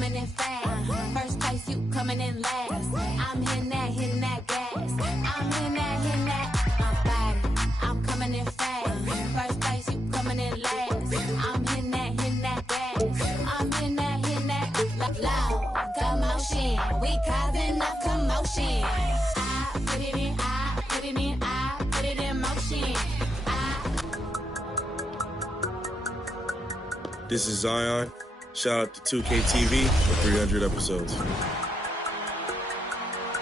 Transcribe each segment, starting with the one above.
coming in fast. First place, you coming in last. I'm hitting that gas. I'm hitting that. My body, I'm coming in fast. First place, you coming in last. I'm hitting that gas. I'm hitting that loud. Commotion, we causing a commotion. I put it in, I put it in, I put it in motion. This is Zion. Shout out to 2K TV for 300 episodes.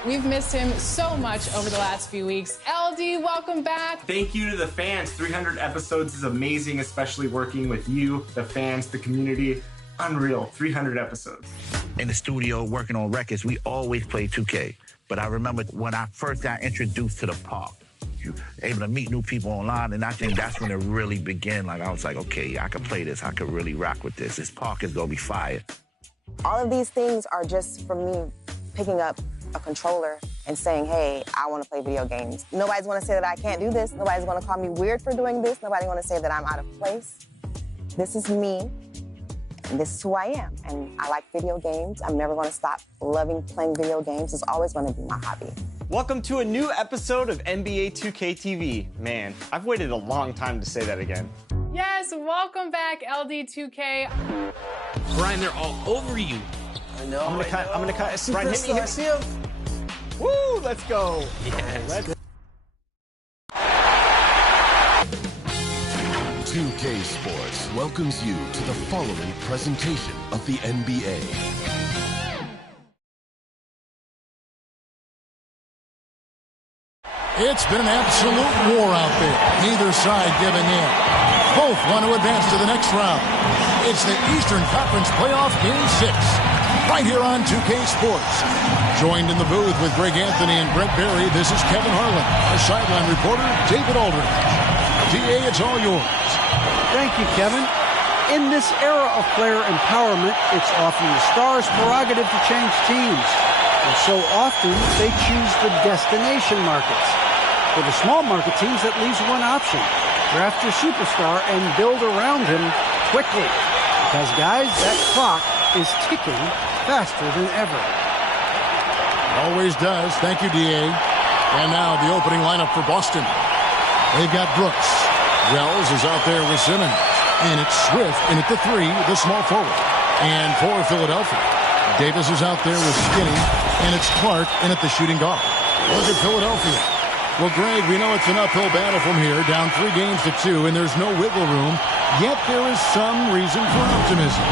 We've missed him so much over the last few weeks. LD, welcome back. Thank you to the fans. 300 episodes is amazing, especially working with you, the fans, the community. Unreal, 300 episodes. In the studio working on records, we always play 2K. But I remember when I first got introduced to the park, you able to meet new people online, and I think that's when it really began. Like, I was like, okay, I could play this. I could really rock with this. This park is gonna be fire. All of these things are just from me picking up a controller and saying, hey, I want to play video games. Nobody's going to say that I can't do this. Nobody's going to call me weird for doing this. Nobody's going to say that I'm out of place. This is me, and this is who I am. And I like video games. I'm never going to stop loving playing video games. It's always going to be my hobby. Welcome to a new episode of NBA 2K TV. Man, I've waited a long time to say that again. Yes, welcome back, LD2K. Brian, they're all over you. I know. I'm gonna cut. Brian, hit me. Woo, let's go. Yes. 2K Sports welcomes you to the following presentation of the NBA. It's been an absolute war out there. Neither side giving in. Both want to advance to the next round. It's the Eastern Conference Playoff Game 6. Right here on 2K Sports. Joined in the booth with Greg Anthony and Brent Barry, this is Kevin Harlan. Our sideline reporter, David Aldridge. DA, it's all yours. Thank you, Kevin. In this era of player empowerment, it's often the stars' prerogative to change teams. And so often, they choose the destination markets. For the small market teams, that leaves one option. Draft your superstar and build around him quickly. Because, guys, that clock is ticking faster than ever. Always does. Thank you, DA. And now the opening lineup for Boston. They've got Brooks. Wells is out there with Simmons. And it's Swift in at the 3, the small forward. And for Philadelphia, Davis is out there with Skinny. And it's Clark in at the shooting guard. Look at Philadelphia. Well, Greg, we know it's an uphill battle from here, down 3 games to 2, and there's no wiggle room. Yet there is some reason for optimism.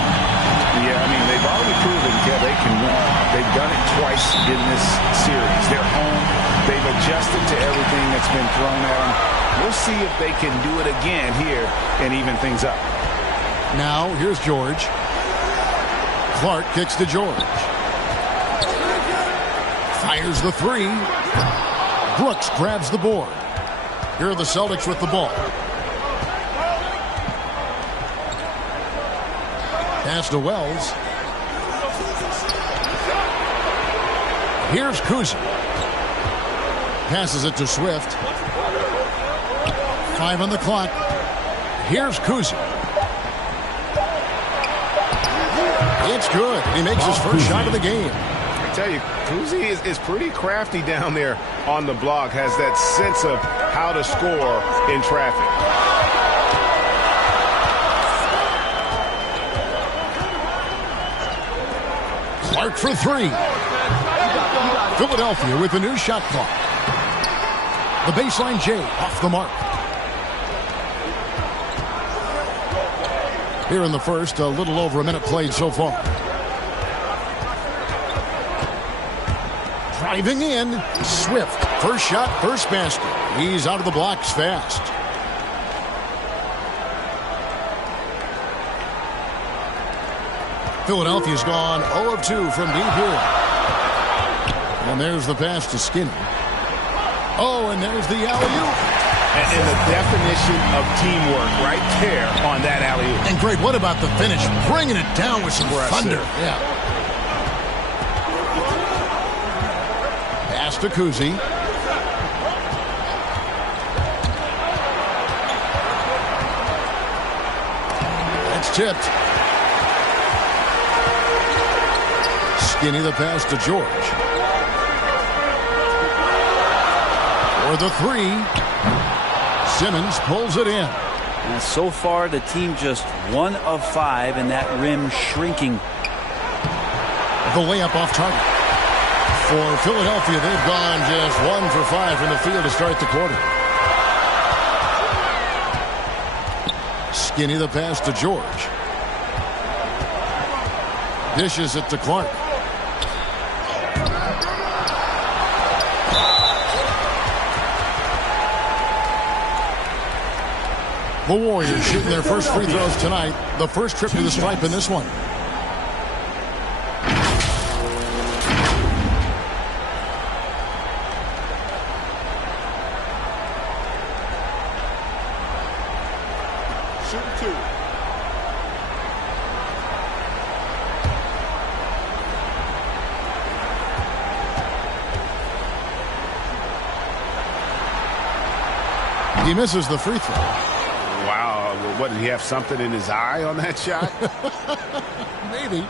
Yeah, I mean, they've already proven they can win. They've done it twice in this series. They're home. They've adjusted to everything that's been thrown at them. We'll see if they can do it again here and even things up. Now, here's George. Clark kicks to George. Fires the 3. Brooks grabs the board. Here are the Celtics with the ball. Pass to Wells. Here's Kuzi. Passes it to Swift. 5 on the clock. Here's Kuzi. It's good. He makes his first shot of the game. I tell you, Kuzi is pretty crafty down there on the block. Has that sense of how to score in traffic. Clark for 3. Philadelphia with a new shot clock. The baseline J off the mark. Here in the first, a little over a minute played so far. Driving in, Swift. First shot, first basket. He's out of the blocks fast. Philadelphia's gone 0 of 2 from deep here. And there's the pass to Skinny. Oh, and there's the alley-oop. And the definition of teamwork right there on that alley-oop. And Greg, what about the finish? Bringing it down with some thunder. Yeah. Pass to Kuzi. That's tipped. Skinny the pass to George. For the three. Simmons pulls it in. And so far, the team just 1 of 5, and that rim shrinking. The layup off target. For Philadelphia, they've gone just 1 for 5 from the field to start the quarter. Skinny the pass to George. Dishes it to Clark. The Warriors shooting their first free throws tonight. The first trip to the stripe in this one. Shooting 2. He misses the free throw. Wow. What, did he have something in his eye on that shot? Maybe.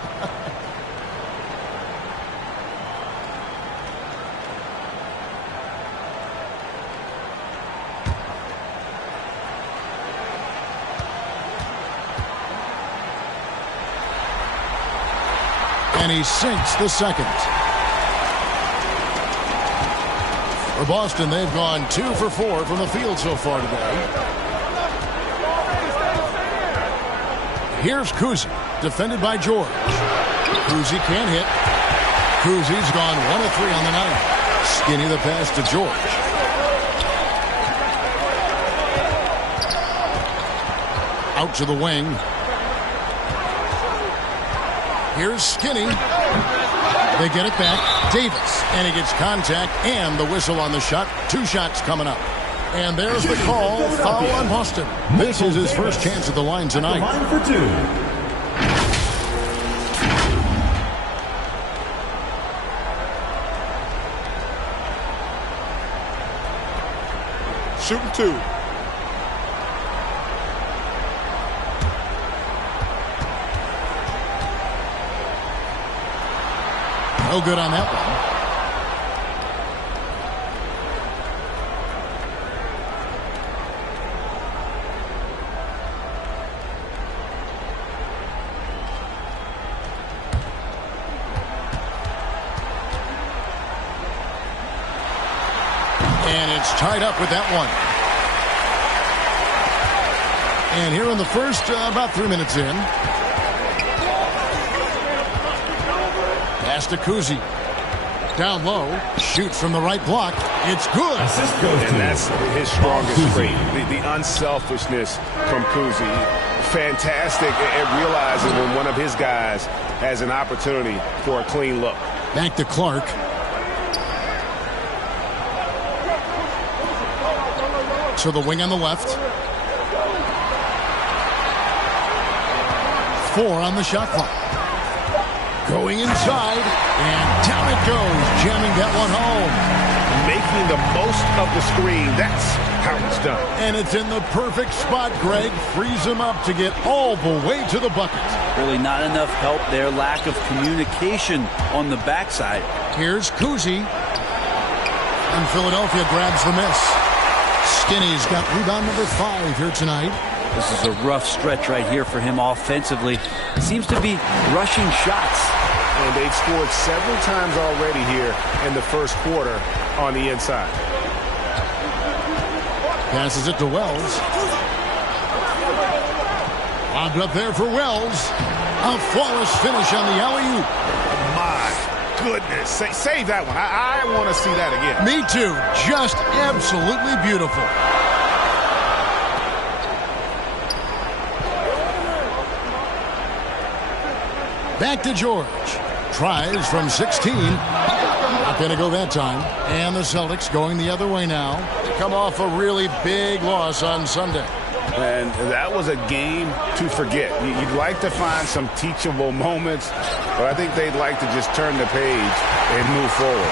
And he sinks the second. For Boston, they've gone 2 for 4 from the field so far today. Here's Kuzi, defended by George. Kuzi can't hit. Kuzi's gone 1 of 3 on the night. Skinny the pass to George. Out to the wing. Here's Skinny. They get it back. Davis. And he gets contact and the whistle on the shot. 2 shots coming up. And there's the call. Foul on Boston. This is his first chance at the line tonight. Line for 2. Shooting 2. No good on that one. And it's tied up with that one. And here in the first, about 3 minutes in. Pass to Kuzi. Down low. Shoots from the right block. It's good. And that's his strongest trait. The unselfishness from Kuzi. Fantastic at realizing when one of his guys has an opportunity for a clean look. Back to Clark. To the wing on the left. 4 on the shot clock. Going inside, and down it goes, jamming that one home. Making the most of the screen, that's how it's done. And it's in the perfect spot, Greg. Frees him up to get all the way to the bucket. Really not enough help there, lack of communication on the backside. Here's Kuzi. And Philadelphia grabs the miss. Skinny's got rebound number 5 here tonight. This is a rough stretch right here for him offensively. Seems to be rushing shots. And they've scored several times already here in the first quarter on the inside. Passes it to Wells. Lobbed up there for Wells. A flawless finish on the alley-oop. My goodness. Save that one. I want to see that again. Me too. Just absolutely beautiful. Back to George. Tries from 16. Not going to go that time. And the Celtics going the other way now. They come off a really big loss on Sunday. And that was a game to forget. You'd like to find some teachable moments, but I think they'd like to just turn the page and move forward.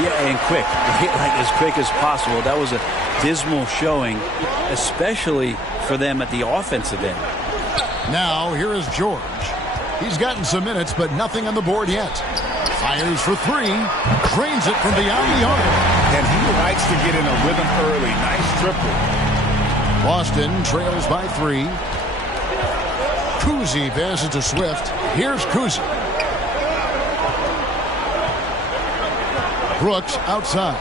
Yeah, and quick. Like as quick as possible. That was a dismal showing, especially for them at the offensive end. Now, here is George. He's gotten some minutes, but nothing on the board yet. Fires for three. Drains it from beyond the arc. And he likes to get in a rhythm early. Nice triple. Boston trails by 3. Kuzi passes to Swift. Here's Kuzi. Brooks outside.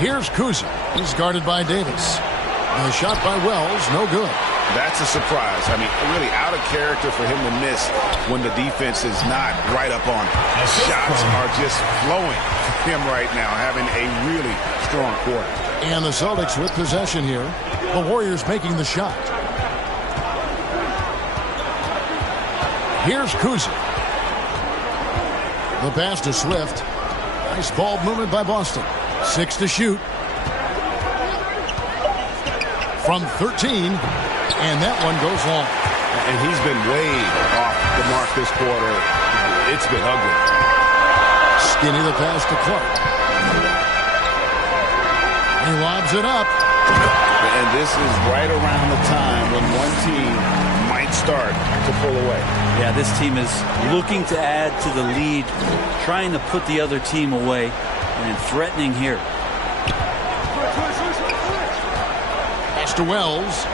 Here's Kuzi. He's guarded by Davis. The shot by Wells, no good. That's a surprise. I mean, really out of character for him to miss when the defense is not right up on him. The shots are just flowing for him right now, having a really strong quarter. And the Celtics with possession here. The Warriors making the shot. Here's Kuzi. The pass to Swift. Nice ball movement by Boston. 6 to shoot. From 13. And that one goes long. And he's been way off the mark this quarter. It's been ugly. Skinny the pass to Clark. He lobs it up. And this is right around the time when one team might start to pull away. Yeah, this team is looking to add to the lead, trying to put the other team away, and threatening here. Pass to Wells.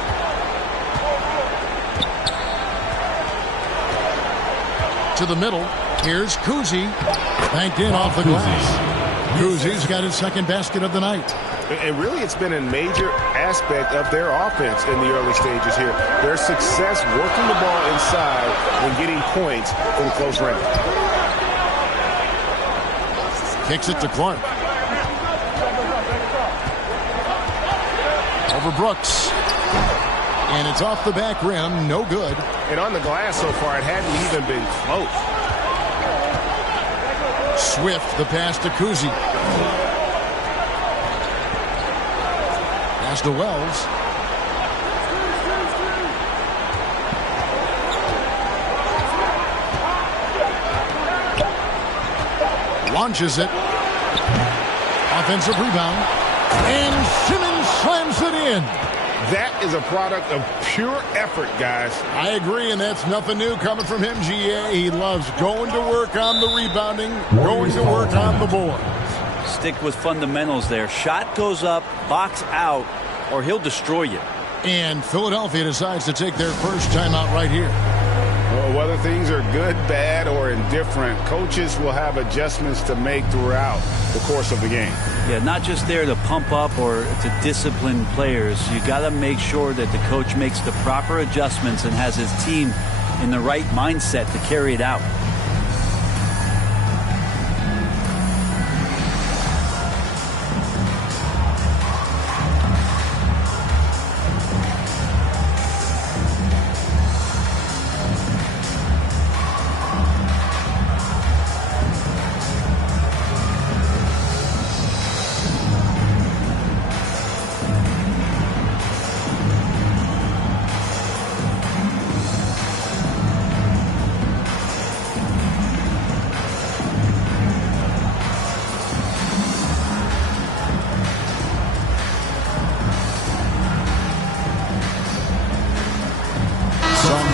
To the middle. Here's Kuzi. Banked in off the glass. Kuzi's got his second basket of the night. And really, it's been a major aspect of their offense in the early stages here. Their success working the ball inside and getting points from close range. Kicks it to Clark. Over Brooks. And it's off the back rim. No good. And on the glass so far, it hadn't even been close. Swift, the pass to Kuzi. Pass to Wells. Launches it. Offensive rebound. And Simmons slams it in. That is a product of pure effort, guys. I agree, and that's nothing new coming from him, GA. He loves going to work on the rebounding, going to work on the board. Stick with fundamentals there. Shot goes up, box out, or he'll destroy you. And Philadelphia decides to take their first timeout right here. Well, whether things are good, bad, or indifferent, coaches will have adjustments to make throughout the course of the game. Yeah, not just there to pump up or to discipline players. You got to make sure that the coach makes the proper adjustments and has his team in the right mindset to carry it out.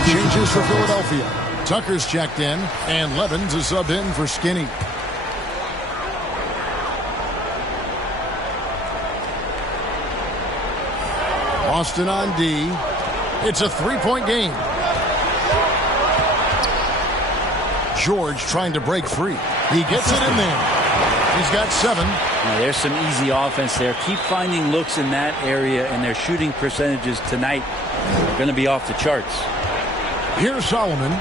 Changes for Philadelphia. Tucker's checked in, and Levins is subbed in for Skinny. Boston on D. It's a three-point game. George trying to break free. He gets it in there. He's got 7. Now, there's some easy offense there. Keep finding looks in that area, and their shooting percentages tonight are going to be off the charts. Here's Solomon.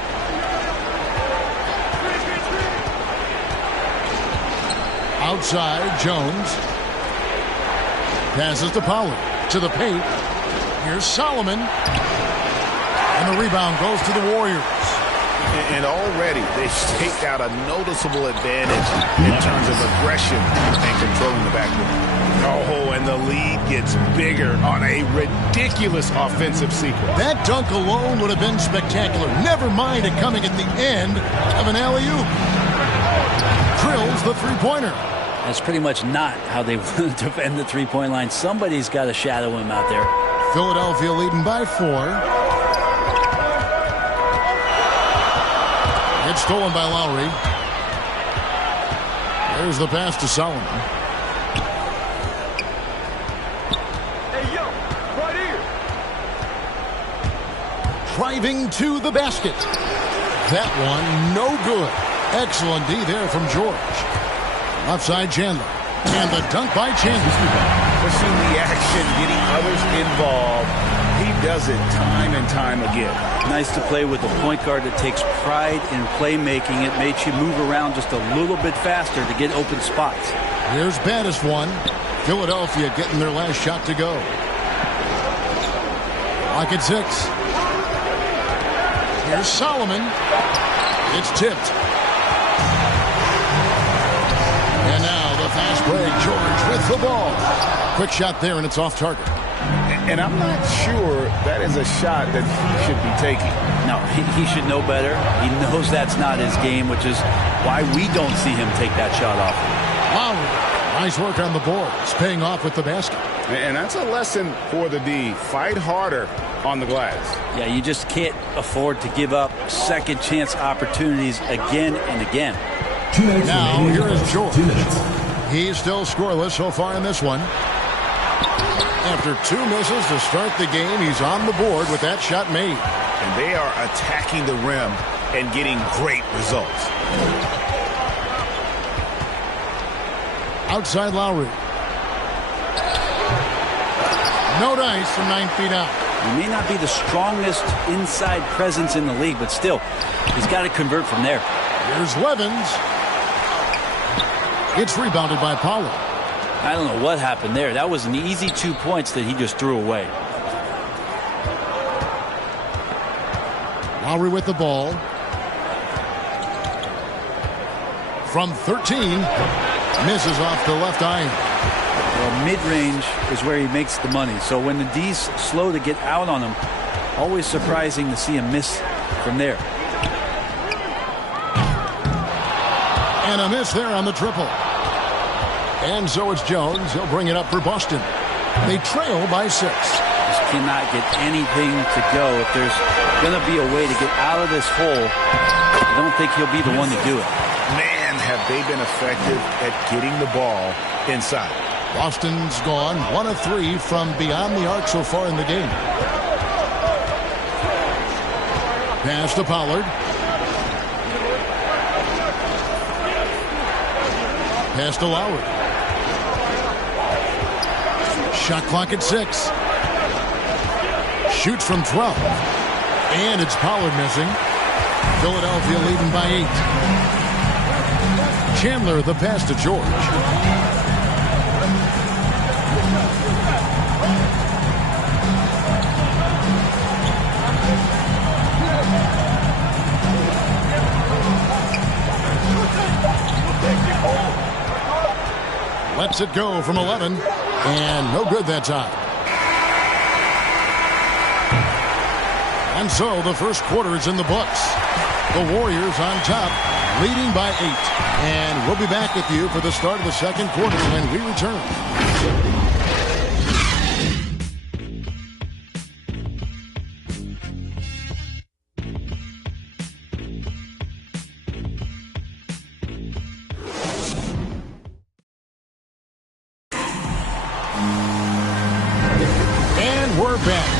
Outside, Jones. Passes to Pollard. To the paint. Here's Solomon. And the rebound goes to the Warriors. And already they've staked out a noticeable advantage in terms of aggression and controlling the backcourt. Oh, and the lead gets bigger on a ridiculous offensive sequence. That dunk alone would have been spectacular. Never mind it coming at the end of an alley-oop. Drills the three-pointer. That's pretty much not how they want to defend the three-point line. Somebody's got to shadow him out there. Philadelphia leading by 4. It's stolen by Lowry. There's the pass to Solomon. Hey, yo, right here. Driving to the basket. That one, no good. Excellent D there from George. Left side, Chandler. And the dunk by Chandler. Pushing the action, getting others involved. He does it time and time again. Nice to play with a point guard that takes pride in playmaking. It makes you move around just a little bit faster to get open spots. Here's baddest one. Philadelphia getting their last shot to go. Clock at 6. Here's Solomon. It's tipped. And now the fast break. George with the ball. Quick shot there, and it's off target. And I'm not sure that is a shot that he should be taking. No, he should know better. He knows that's not his game, which is why we don't see him take that shot off. Wow. Nice work on the board. It's paying off with the basket. And that's a lesson for the D. Fight harder on the glass. Yeah, you just can't afford to give up second chance opportunities again and again. Now, here is George. He's still scoreless so far in this one. After 2 misses to start the game, he's on the board with that shot made. And they are attacking the rim and getting great results. Outside Lowry. No dice from 9 feet out. He may not be the strongest inside presence in the league, but still, he's got to convert from there. Here's Levens. It's rebounded by Powell. I don't know what happened there. That was an easy 2 points that he just threw away. Lowry with the ball. From 13. Misses off the left eye. Well, mid-range is where he makes the money. So when the D's slow to get out on him, always surprising to see him miss from there. And a miss there on the triple. And so it's Jones. He'll bring it up for Boston. They trail by 6. Just cannot get anything to go. If there's going to be a way to get out of this hole, I don't think he'll be the one to do it. Man, have they been effective at getting the ball inside. Boston's gone 1 of 3 from beyond the arc so far in the game. Pass to Pollard. Pass to Lowry. Shot clock at 6. Shoots from 12. And it's Pollard missing. Philadelphia leading by 8. Chandler the pass to George. Lets it go from 11. And no good that time. And so the first quarter is in the books. The Warriors on top, leading by 8. And we'll be back with you for the start of the second quarter when we return.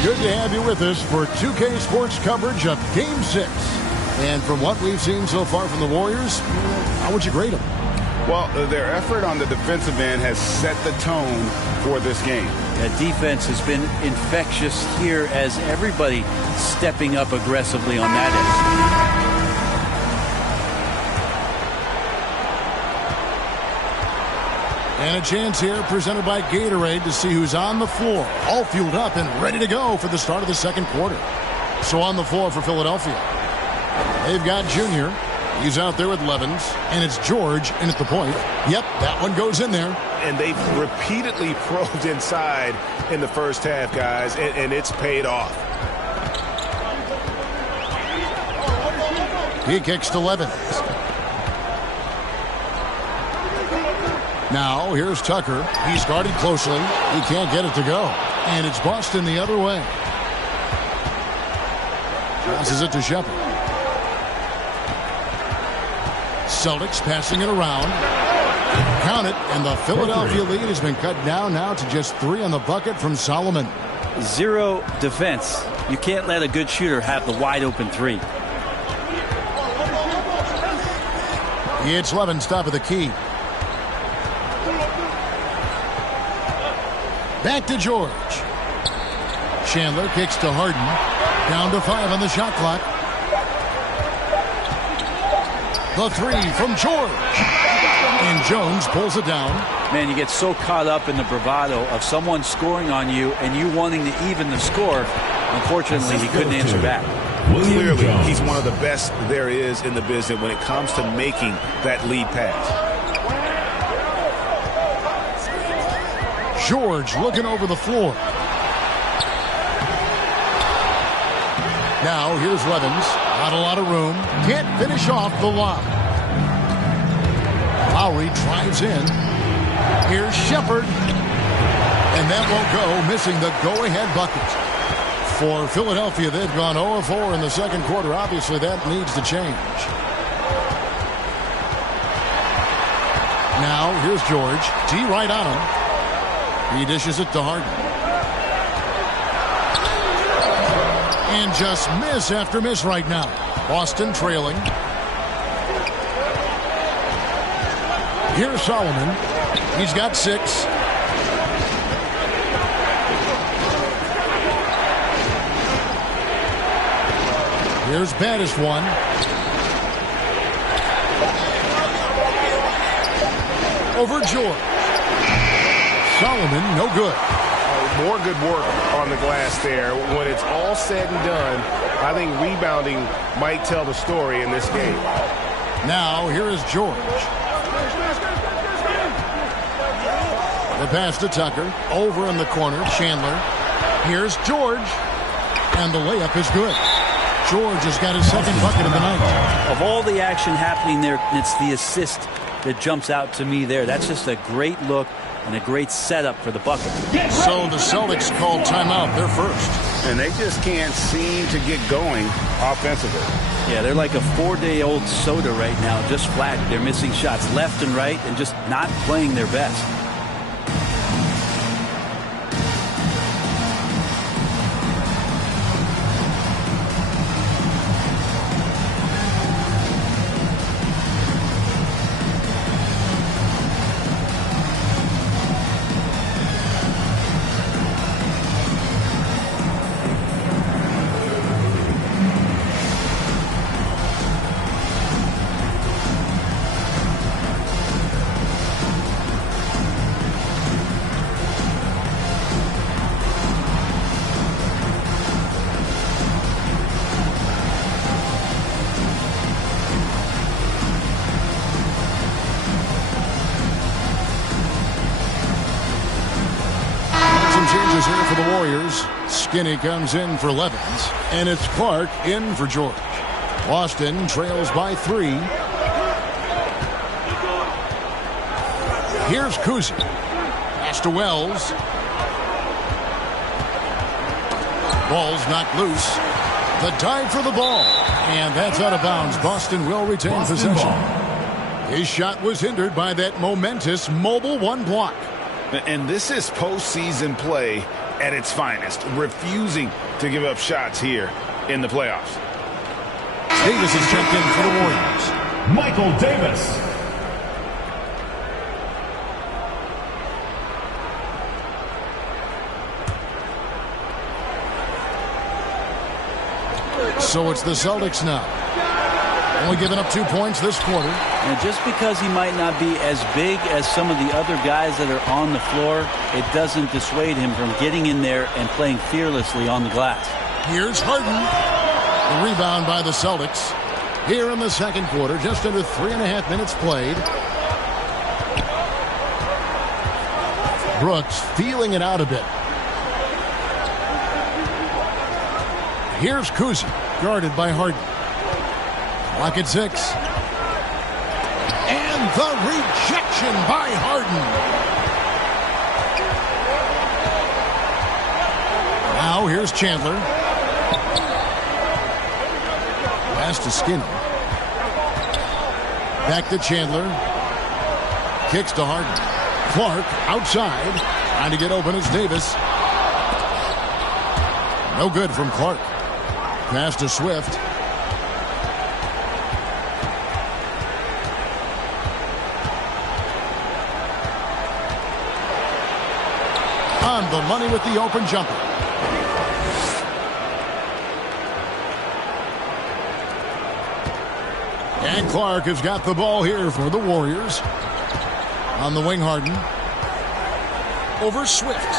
Good to have you with us for 2K Sports coverage of Game 6. And from what we've seen so far from the Warriors, how would you grade them? Well, their effort on the defensive end has set the tone for this game. That defense has been infectious here as everybody stepping up aggressively on that end. And a chance here presented by Gatorade to see who's on the floor, all fueled up and ready to go for the start of the second quarter. So on the floor for Philadelphia, they've got Junior. He's out there with Levens, and it's George in at the point. Yep, that one goes in there. And they've repeatedly probed inside in the first half, guys, and it's paid off. He kicks to Levens. Now, here's Tucker. He's guarded closely. He can't get it to go. And it's Boston the other way. Passes it to Shepard. Celtics passing it around. Count it, and the Philadelphia lead has been cut down now to just 3 on the bucket from Solomon. 0 defense. You can't let a good shooter have the wide open 3. It's Levin, top of the key. Back to George. Chandler kicks to Harden. Down to 5 on the shot clock. The 3 from George. And Jones pulls it down. Man, you get so caught up in the bravado of someone scoring on you and you wanting to even the score. Unfortunately, he couldn't answer back. Clearly, he's one of the best there is in the business when it comes to making that lead pass. George looking over the floor. Now here's Levins. Not a lot of room. Can't finish off the lob. Lowry drives in. Here's Shepard. And that won't go, missing the go-ahead bucket. For Philadelphia, they've gone 0-4 in the second quarter. Obviously, that needs to change. Now, here's George. T right on him. He dishes it to Harden. And just miss after miss right now. Boston trailing. Here's Solomon. He's got 6. Here's Baddest 1. Over George. Solomon, no good. More good work on the glass there. When it's all said and done, I think rebounding might tell the story in this game. Now, here is George. The pass to Tucker. Over in the corner, Chandler. Here's George. And the layup is good. George has got his second bucket of the night. Of all the action happening there, it's the assist that jumps out to me there. That's just a great look and a great setup for the bucket. So the Celtics called timeout. They're first. And they just can't seem to get going offensively. Yeah, they're like a 4-day-old soda right now, just flat. They're missing shots left and right and just not playing their best. Changes here for the Warriors. Skinny comes in for Levins. And it's Clark in for George. Boston trails by 3. Here's Kuzi. Pass to Wells. Ball's knocked loose. The dive for the ball. And that's out of bounds. Boston will retain possession. His shot was hindered by that momentous mobile 1 block. And this is postseason play at its finest, refusing to give up shots here in the playoffs. Davis is checked in for the Warriors. Michael Davis. So it's the Celtics now. Only giving up 2 points this quarter. And just because he might not be as big as some of the other guys that are on the floor, it doesn't dissuade him from getting in there and playing fearlessly on the glass. Here's Harden. The rebound by the Celtics. Here in the second quarter, just under 3.5 minutes played. Brooks feeling it out a bit. Here's Kuzi, guarded by Harden. Clock at 6. And the rejection by Harden. Now here's Chandler. Pass to Skinner. Back to Chandler. Kicks to Harden. Clark outside. Trying to get open is Davis. No good from Clark. Pass to Swift. On the money with the open jumper. And Clark has got the ball here for the Warriors. On the wing, Harden. Over Swift.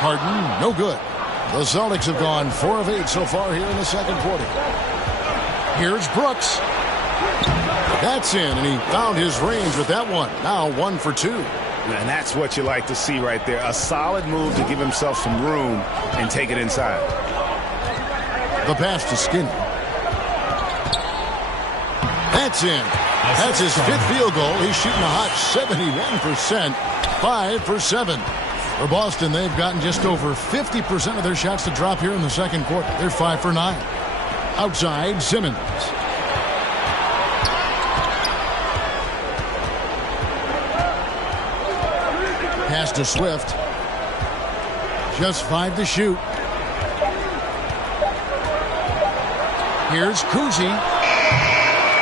Harden, no good. The Celtics have gone 4 of 8 so far here in the second quarter. Here's Brooks. That's in, and he found his range with that one. Now 1 for 2. And that's what you like to see right there. A solid move to give himself some room and take it inside. The pass to Skinny. That's in. That's his 5th field goal. He's shooting a hot 71%. 5 for 7. For Boston, they've gotten just over 50% of their shots to drop here in the second quarter. They're 5 for 9. Outside, Simmons. Pass to Swift. Just 5 to shoot. Here's Kuzi.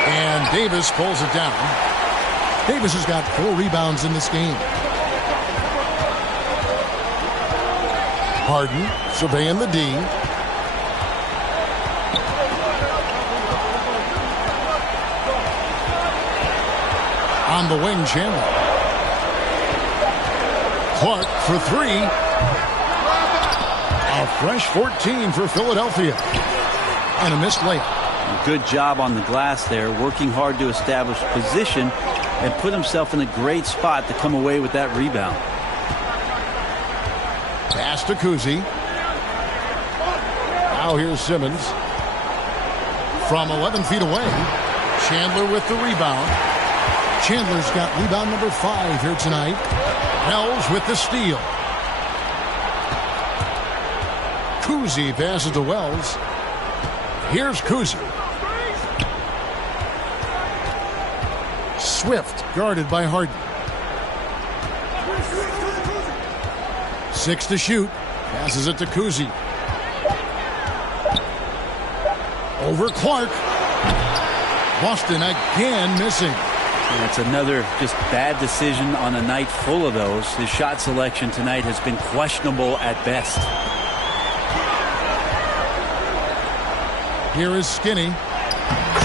And Davis pulls it down. Davis has got 4 rebounds in this game. Harden surveying the D. On the wing, Chandler. Clark for 3. A fresh 14 for Philadelphia. And a missed layup. Good job on the glass there, working hard to establish position and put himself in a great spot to come away with that rebound. Pass to Kuzi. Now here's Simmons. From 11 feet away. Chandler with the rebound. Chandler's got rebound number 5 here tonight. Wells with the steal. Kuzi passes to Wells. Here's Kuzi. Swift guarded by Harden. 6 to shoot. Passes it to Kuzi. Over Clark. Boston again missing. And it's another just bad decision on a night full of those. His shot selection tonight has been questionable at best. Here is Skinny.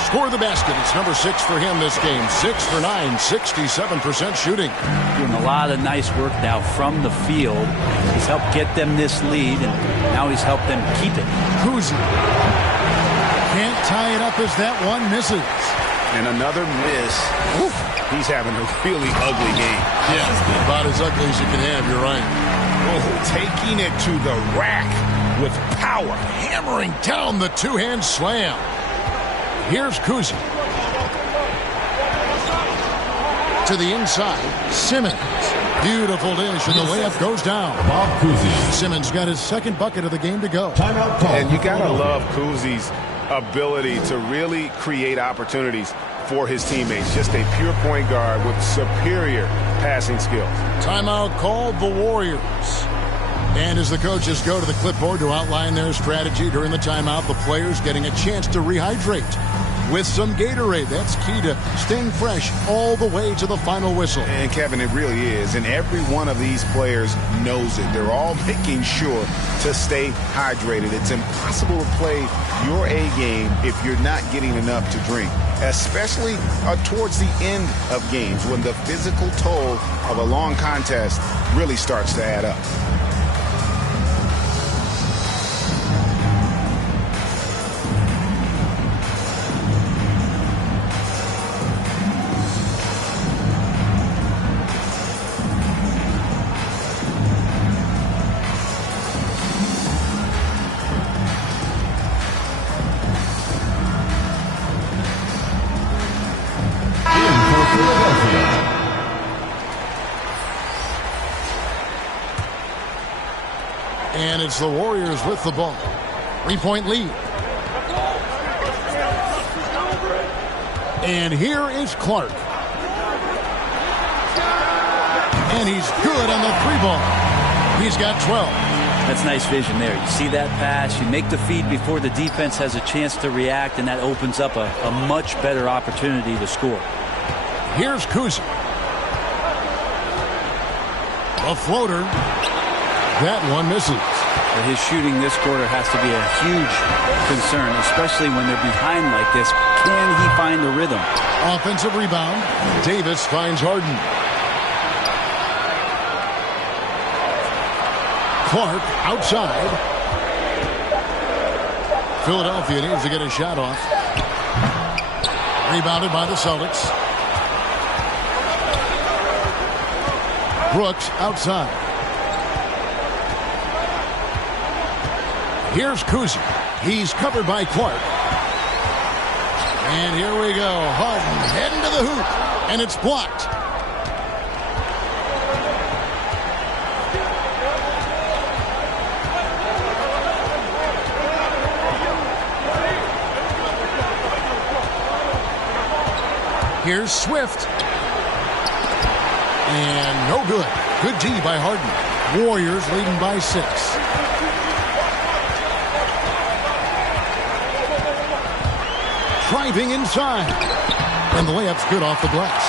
Score the basket. It's number 6 for him this game. 6 for 9, 67% shooting. Doing a lot of nice work now from the field. He's helped get them this lead, and now he's helped them keep it. Kuzi can't tie it up as that one misses. And another miss. Oof. He's having a really ugly game. Yeah, about as ugly as you can have. You're right. Oh, taking it to the rack with power. Hammering down the two-hand slam. Here's Kuzi. To the inside, Simmons. Beautiful dish, and the layup goes down. Bob Cousy. Simmons got his second bucket of the game to go. Timeout call. And you got to love Kuzi's ability to really create opportunities for his teammates. Just a pure point guard with superior passing skills. Timeout called the Warriors. And as the coaches go to the clipboard to outline their strategy during the timeout, the players getting a chance to rehydrate with some Gatorade. That's key to staying fresh all the way to the final whistle. And Kevin, it really is. And every one of these players knows it. They're all making sure to stay hydrated. It's impossible to play your A game if you're not getting enough to drink, especially towards the end of games when the physical toll of a long contest really starts to add up. And it's the Warriors with the ball. 3-point lead. And here is Clark. And he's good on the 3-ball. He's got 12. That's nice vision there. You see that pass, you make the feed before the defense has a chance to react, and that opens up a much better opportunity to score. Here's Kuzi. A floater. That one misses. But his shooting this quarter has to be a huge concern, especially when they're behind like this. Can he find the rhythm? Offensive rebound. Davis finds Harden. Clark outside. Philadelphia needs to get a shot off. Rebounded by the Celtics. Brooks outside. Here's Kuzi. He's covered by Clark. And here we go. Harden heading to the hoop. And it's blocked. Here's Swift. And no good. Good D by Harden. Warriors leading by 6. Driving inside. And the layup's good off the glass.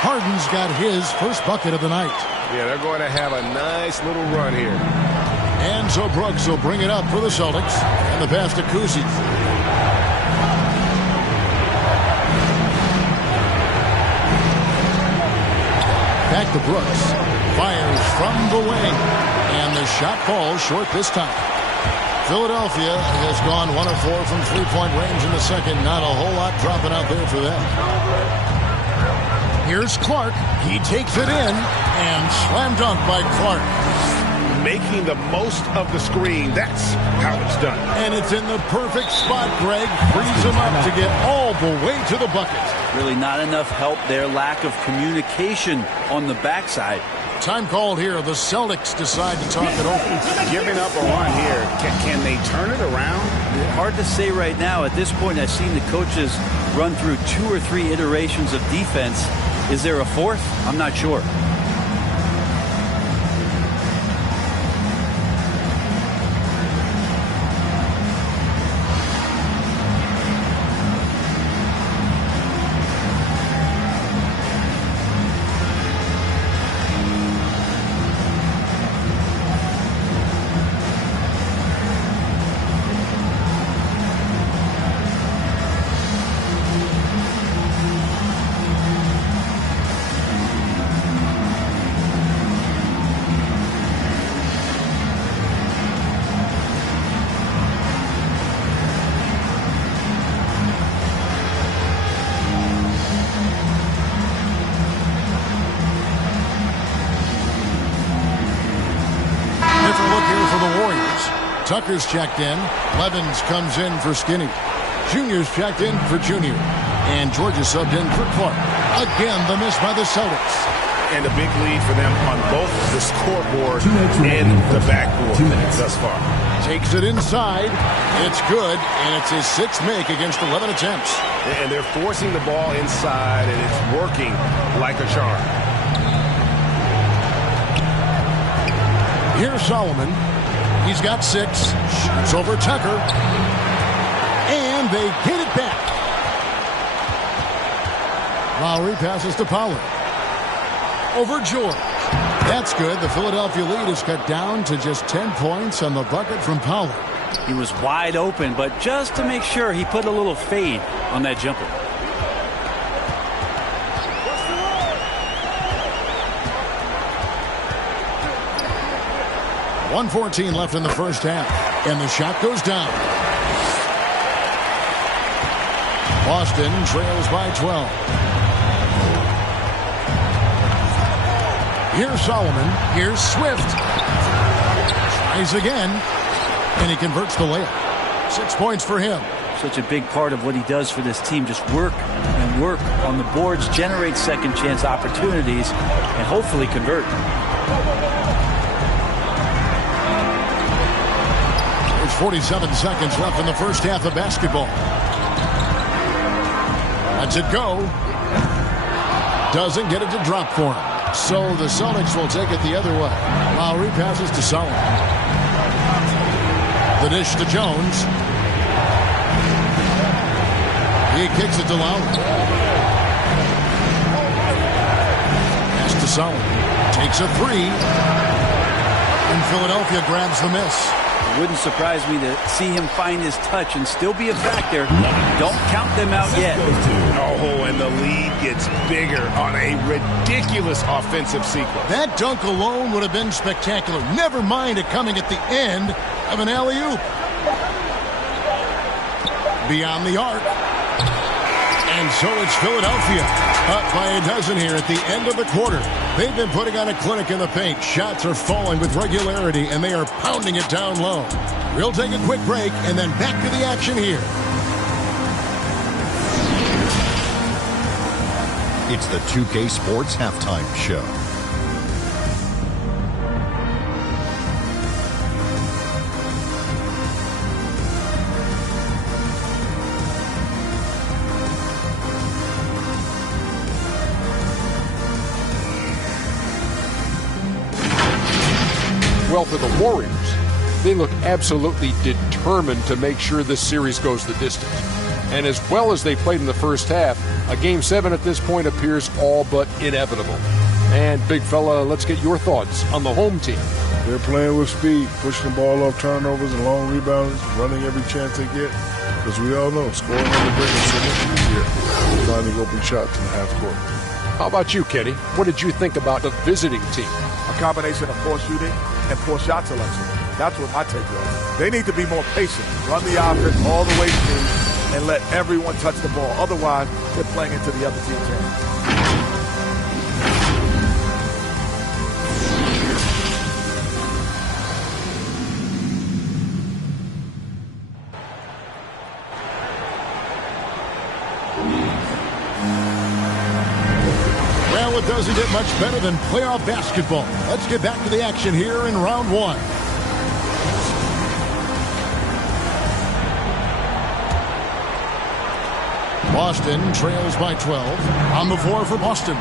Harden's got his first bucket of the night. Yeah, they're going to have a nice little run here. And so Brooks will bring it up for the Celtics. And the pass to Kuzi. Back to Brooks. Fires from the wing. And the shot falls short this time. Philadelphia has gone 1 of 4 from three-point range in the second. Not a whole lot dropping out there for them. Here's Clark. He takes it in. And slam dunk by Clark. Making the most of the screen. That's how it's done. And it's in the perfect spot, Greg. Frees him up to get all the way to the bucket. Really not enough help there. Lack of communication on the backside. Time called here. The Celtics decide to talk it over. Giving up a run here. Can they turn it around? Hard to say right now. At this point, I've seen the coaches run through 2 or 3 iterations of defense. Is there a fourth? I'm not sure. Tucker's checked in. Levins comes in for Skinny. Junior's checked in for Junior. And Georgia subbed in for Clark. Again, the miss by the Celtics. And a big lead for them on both the scoreboard and the backboard thus far. Takes it inside. It's good. And it's his 6th make against 11 attempts. And they're forcing the ball inside, and it's working like a charm. Here's Solomon. He's got 6. Shoots over Tucker. And they get it back. Lowry passes to Pollard. Over George. That's good. The Philadelphia lead is cut down to just 10 points on the bucket from Pollard. He was wide open, but just to make sure, he put a little fade on that jumper. .114 left in the first half. And the shot goes down. Boston trails by 12. Here's Solomon. Here's Swift. Tries again. And he converts the layup. 6 points for him. Such a big part of what he does for this team. Just work and work on the boards, generate second chance opportunities, and hopefully convert. There's 47 seconds left in the first half of basketball. Lets it go. Doesn't get it to drop for him. So the Celtics will take it the other way. Lowry passes to Sullivan. The dish to Jones. He kicks it to Lowry. Pass to Sullivan. Takes a three. And Philadelphia grabs the miss. It wouldn't surprise me to see him find his touch and still be a factor. Don't count them out yet. Oh, and the lead gets bigger on a ridiculous offensive sequence. That dunk alone would have been spectacular. Never mind it coming at the end of an alley-oop. Beyond the arc. And so it's Philadelphia up by a dozen here at the end of the quarter. They've been putting on a clinic in the paint. Shots are falling with regularity, and they are pounding it down low. We'll take a quick break and then back to the action here. It's the 2K Sports Halftime Show. Well, for the Warriors, they look absolutely determined to make sure this series goes the distance. And as well as they played in the first half, a Game 7 at this point appears all but inevitable. And, big fella, let's get your thoughts on the home team. They're playing with speed, pushing the ball off turnovers and long rebounds, running every chance they get. Because we all know scoring on the break is so much easier than finding open shots in the half court. How about you, Kenny? What did you think about the visiting team? A combination of poor shooting and poor shot selection. That's what my take was. They need to be more patient, run the offense all the way through, and let everyone touch the ball. Otherwise, they're playing into the other team's hands. Well, it doesn't get much better than playoff basketball. Let's get back to the action here in round one. Boston trails by 12. On the floor for Boston.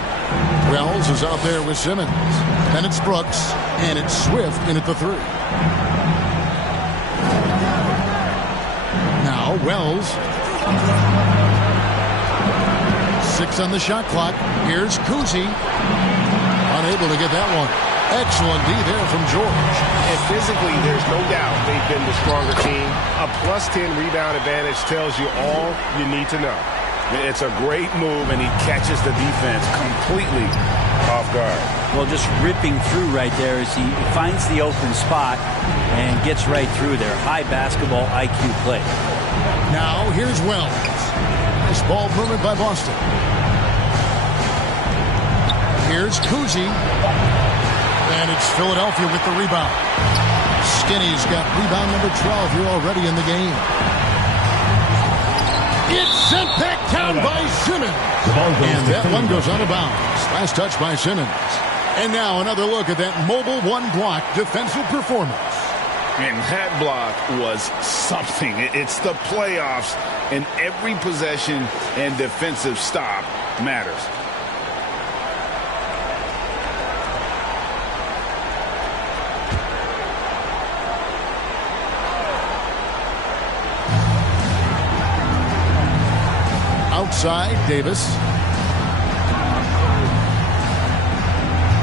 Wells is out there with Simmons. Then it's Brooks, and it's Swift in at the three. Now Wells. 6 on the shot clock. Here's Kuzi. Unable to get that one. Excellent D there from George. And physically, there's no doubt they've been the stronger team. A +10 rebound advantage tells you all you need to know. It's a great move, and he catches the defense completely off guard. Well, just ripping through right there as he finds the open spot and gets right through there. High basketball IQ play. Now here's Wells. Nice ball movement by Boston. Here's Kuzi. And it's Philadelphia with the rebound. Skinny's got rebound number 12 here already in the game. It's sent back down by Simmons. And that one goes out of bounds. Last touch by Simmons. And now another look at that mobile one-block defensive performance. And that block was something. It's the playoffs, and every possession and defensive stop matters. Outside, Davis.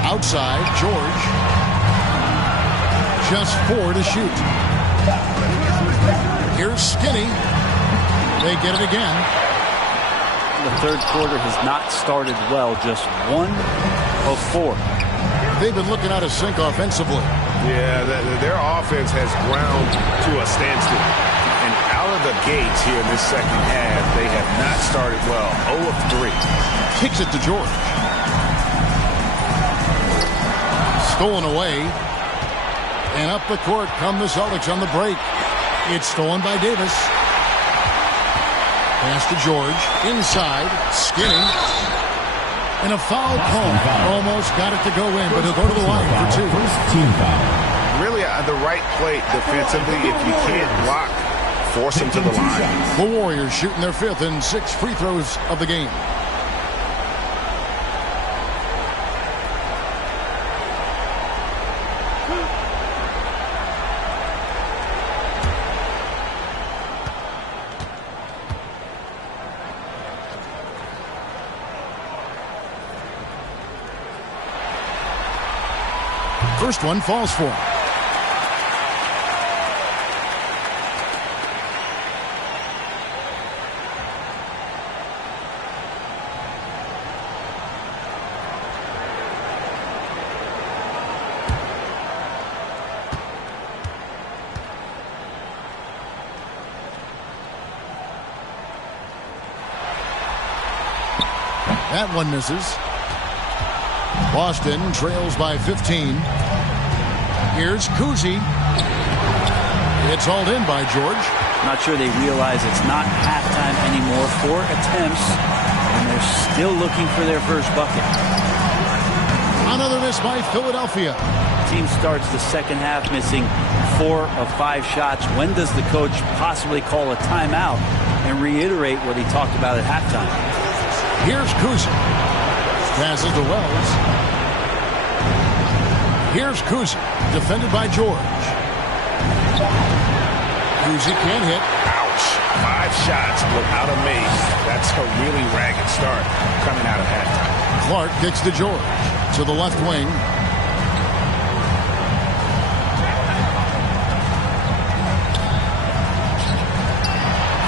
Outside, George. Just 4 to shoot. Here's Skinny. They get it again. The third quarter has not started well. Just 1 of 4. They've been looking out of sync offensively. Yeah, their offense has ground to a standstill. And out of the gates here in this second half, they have not started well. 0 of 3. Kicks it to George. Stolen away. And up the court come the Celtics on the break. It's stolen by Davis. Pass to George. Inside. Skinny. And a foul call. Almost got it to go in, but he'll go to the line for 2. Really the right play defensively. If you can't block force him to the line. The Warriors shooting their 5th and 6th free throws of the game. First one falls for him. That one misses. Boston trails by 15. Here's Kuzi. It's hauled in by George. Not sure they realize it's not halftime anymore. 4 attempts, and they're still looking for their first bucket. Another miss by Philadelphia. The team starts the second half missing 4 of 5 shots. When does the coach possibly call a timeout and reiterate what he talked about at halftime? Here's Kuzi. Passes to Wells. Here's Kuzi, defended by George. Kuzi can't hit. Ouch. 5 shots without a make. That's a really ragged start coming out of halftime. Clark kicks to George. To the left wing.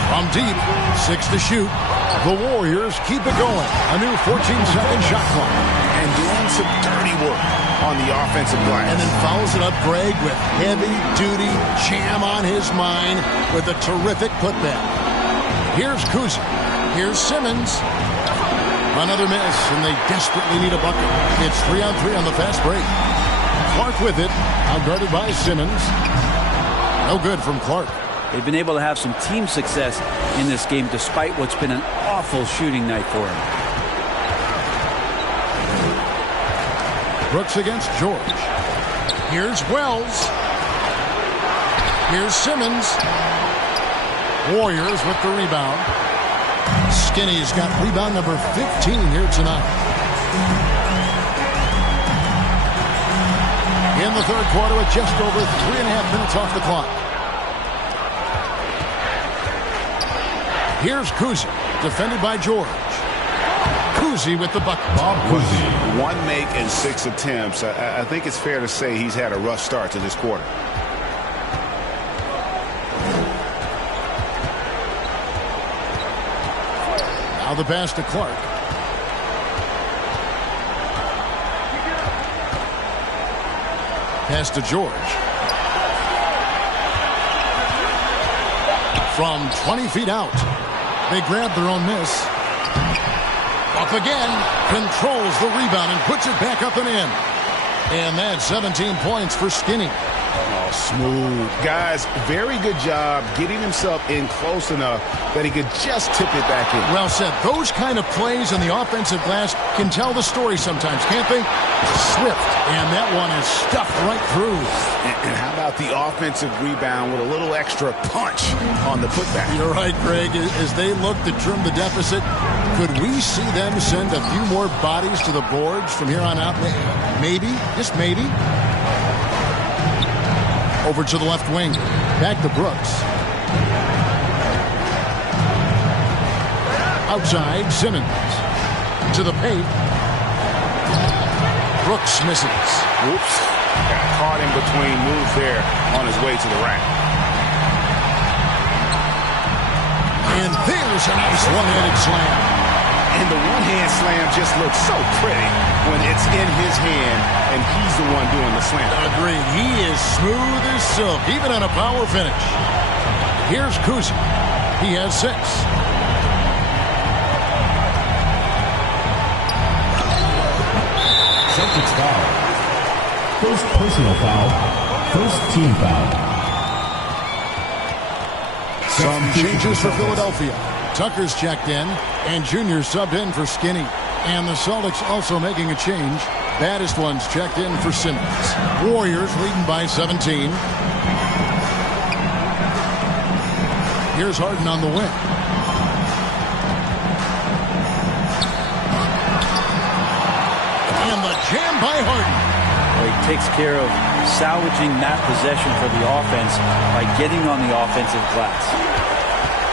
From deep, 6 to shoot. The Warriors keep it going. A new 14-second shot clock. And doing some dirty work on the offensive glass. And then follows it up, Greg, with heavy-duty jam on his mind with a terrific putback. Here's Kuzi. Here's Simmons. Another miss, and they desperately need a bucket. It's 3-on-3 on the fast break. Clark with it, outguarded by Simmons. No good from Clark. They've been able to have some team success in this game despite what's been an awful shooting night for them. Brooks against George. Here's Wells. Here's Simmons. Warriors with the rebound. Skinny's got rebound number 15 here tonight. In the third quarter with just over 3.5 minutes off the clock. Here's Kuzi, defended by George. Kuzi with the bucket. Kuzi, 1 make and 6 attempts. I think it's fair to say he's had a rough start to this quarter. Now the pass to Clark. Pass to George. From 20 feet out. They grab their own miss. Up again. Controls the rebound and puts it back up and in. And that's 17 points for Skinny. Oh, smooth. Guys, very good job getting himself in close enough that he could just tip it back in. Well said. Those kind of plays in the offensive glass can tell the story sometimes, can't they? Swift. And that one is stuffed right through. And how about the offensive rebound with a little extra punch on the putback? You're right, Greg. As they look to trim the deficit, could we see them send a few more bodies to the boards from here on out? Maybe. Just maybe. Over to the left wing. Back to Brooks. Outside, Simmons. To the paint. Brooks misses. Whoops. Got caught in between moves there on his way to the rack. And there's a nice one-handed slam. And the one-hand slam just looks so pretty when it's in his hand and he's the one doing the slam. Agreed. He is smooth as silk, even on a power finish. Here's Kuzi. He has 6. Celtics foul. First personal foul. First team foul. Some changes for Philadelphia. Tucker's checked in, and Junior subbed in for Skinny. And the Celtics also making a change. Baddest ones checked in for Simmons. Warriors leading by 17. Here's Harden on the wing. And the jam by Harden. Well, he takes care of salvaging that possession for the offense by getting on the offensive glass.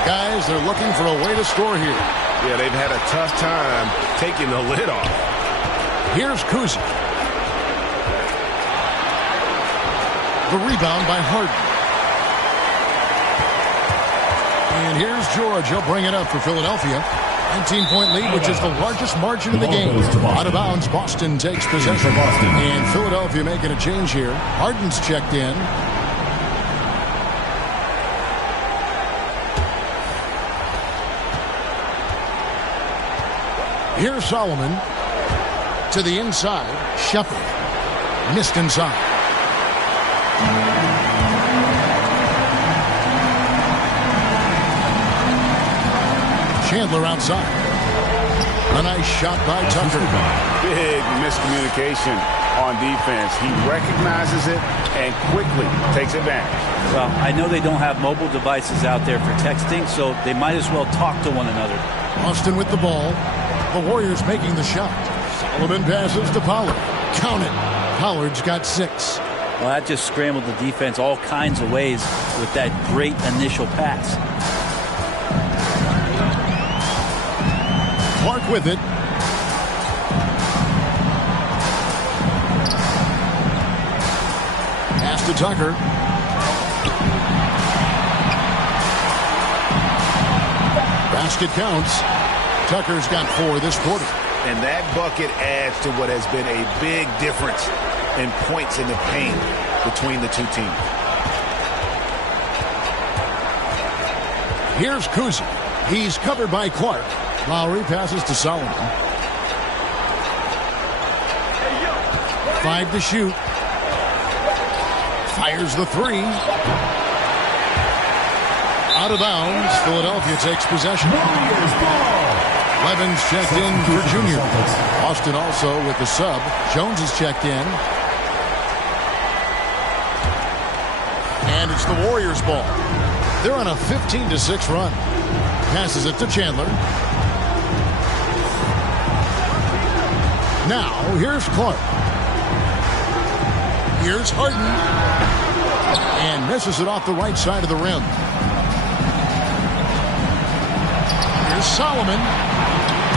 Guys, they're looking for a way to score here. Yeah, they've had a tough time taking the lid off. Here's Kuzi. The rebound by Harden. And here's George. He'll bring it up for Philadelphia. 19-point lead, which is the largest margin of the game. Out of bounds, Boston takes possession. And Philadelphia making a change here. Harden's checked in. Here's Solomon to the inside. Shepherd missed inside. Chandler outside. A nice shot by Tucker. Big miscommunication on defense. He recognizes it and quickly takes advantage. Well, I know they don't have mobile devices out there for texting, so they might as well talk to one another. Austin with the ball. The Warriors making the shot. Solomon passes to Pollard. Count it. Pollard's got 6. Well, that just scrambled the defense all kinds of ways with that great initial pass. Clark with it. Pass to Tucker. Basket counts. Tucker's got 4 this quarter. And that bucket adds to what has been a big difference in points in the paint between the two teams. Here's Kuzi. He's covered by Clark. Lowry passes to Solomon. 5 to shoot. Fires the 3. Out of bounds. Philadelphia takes possession. Levens checked in for Junior. Austin also with the sub. Jones is checked in. And it's the Warriors' ball. They're on a 15-6 run. Passes it to Chandler. Now, here's Clark. Here's Harden. And misses it off the right side of the rim. Here's Solomon.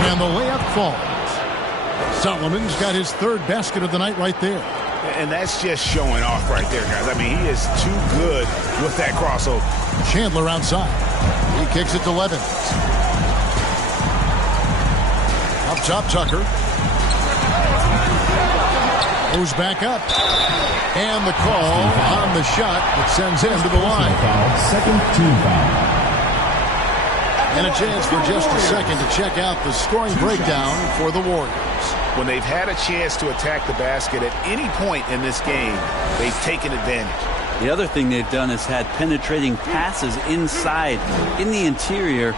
And the layup falls. Solomon's got his 3rd basket of the night right there. And that's just showing off right there, guys. I mean, he is too good with that crossover. Chandler outside. He kicks it to Levens. Up top, Tucker. Goes back up. And the call on the shot that sends him to the line. Second team foul. And a chance for just a second to check out the scoring breakdown for the Warriors. When they've had a chance to attack the basket at any point in this game, they've taken advantage. The other thing they've done is had penetrating passes inside, in the interior,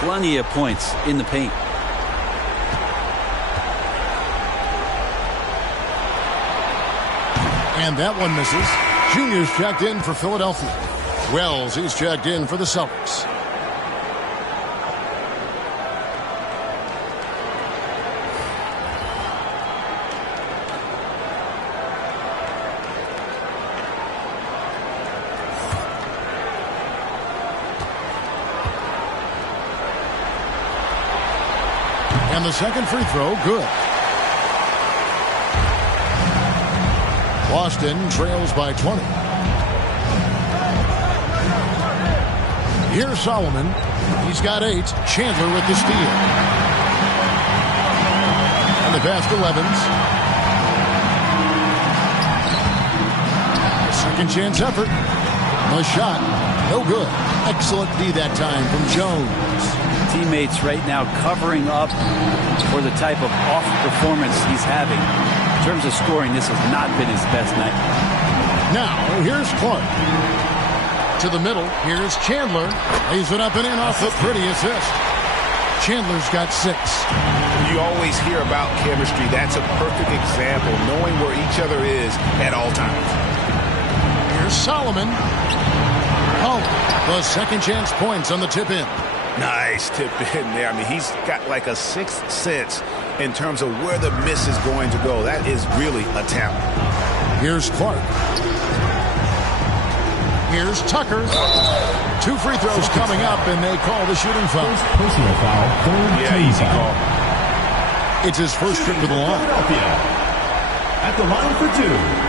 plenty of points in the paint. And that one misses. Junior's checked in for Philadelphia. Wells, he's checked in for the Celtics. And the second free throw, good. Boston trails by 20. Here's Solomon. He's got 8. Chandler with the steal. And the pass to Levens. Second chance effort. The shot, no good. Excellent D that time from Jones. Teammates right now covering up for the type of off performance he's having. In terms of scoring, this has not been his best night. Now, here's Clark. To the middle, here's Chandler. Lays it up and in off the pretty assist. Chandler's got 6. You always hear about chemistry. That's a perfect example, knowing where each other is at all times. Here's Solomon. Oh, the second chance points on the tip in. Nice tip in there. I mean, he's got like a sixth sense in terms of where the miss is going to go. That is really a talent. Here's Clark. Here's Tucker. 2 free throws coming up, and they call the shooting foul. Personal foul. Yeah, easy call. It's his first trip to the line. At the line for 2.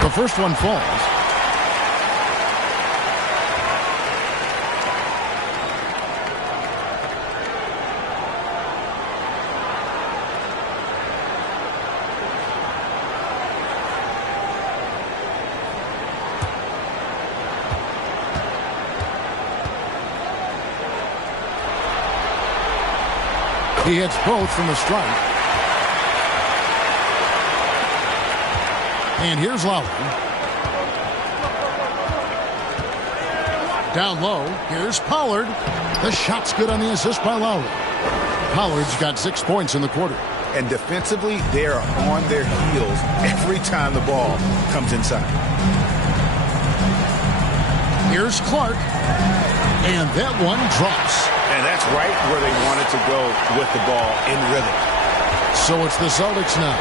The first one falls. He hits both from the strike. And here's Lowry. Down low, here's Pollard. The shot's good on the assist by Lowry. Pollard's got 6 points in the quarter. And defensively, they are on their heels every time the ball comes inside. Here's Clark. And that one drops. And that's right where they wanted to go with the ball in rhythm. So it's the Celtics now.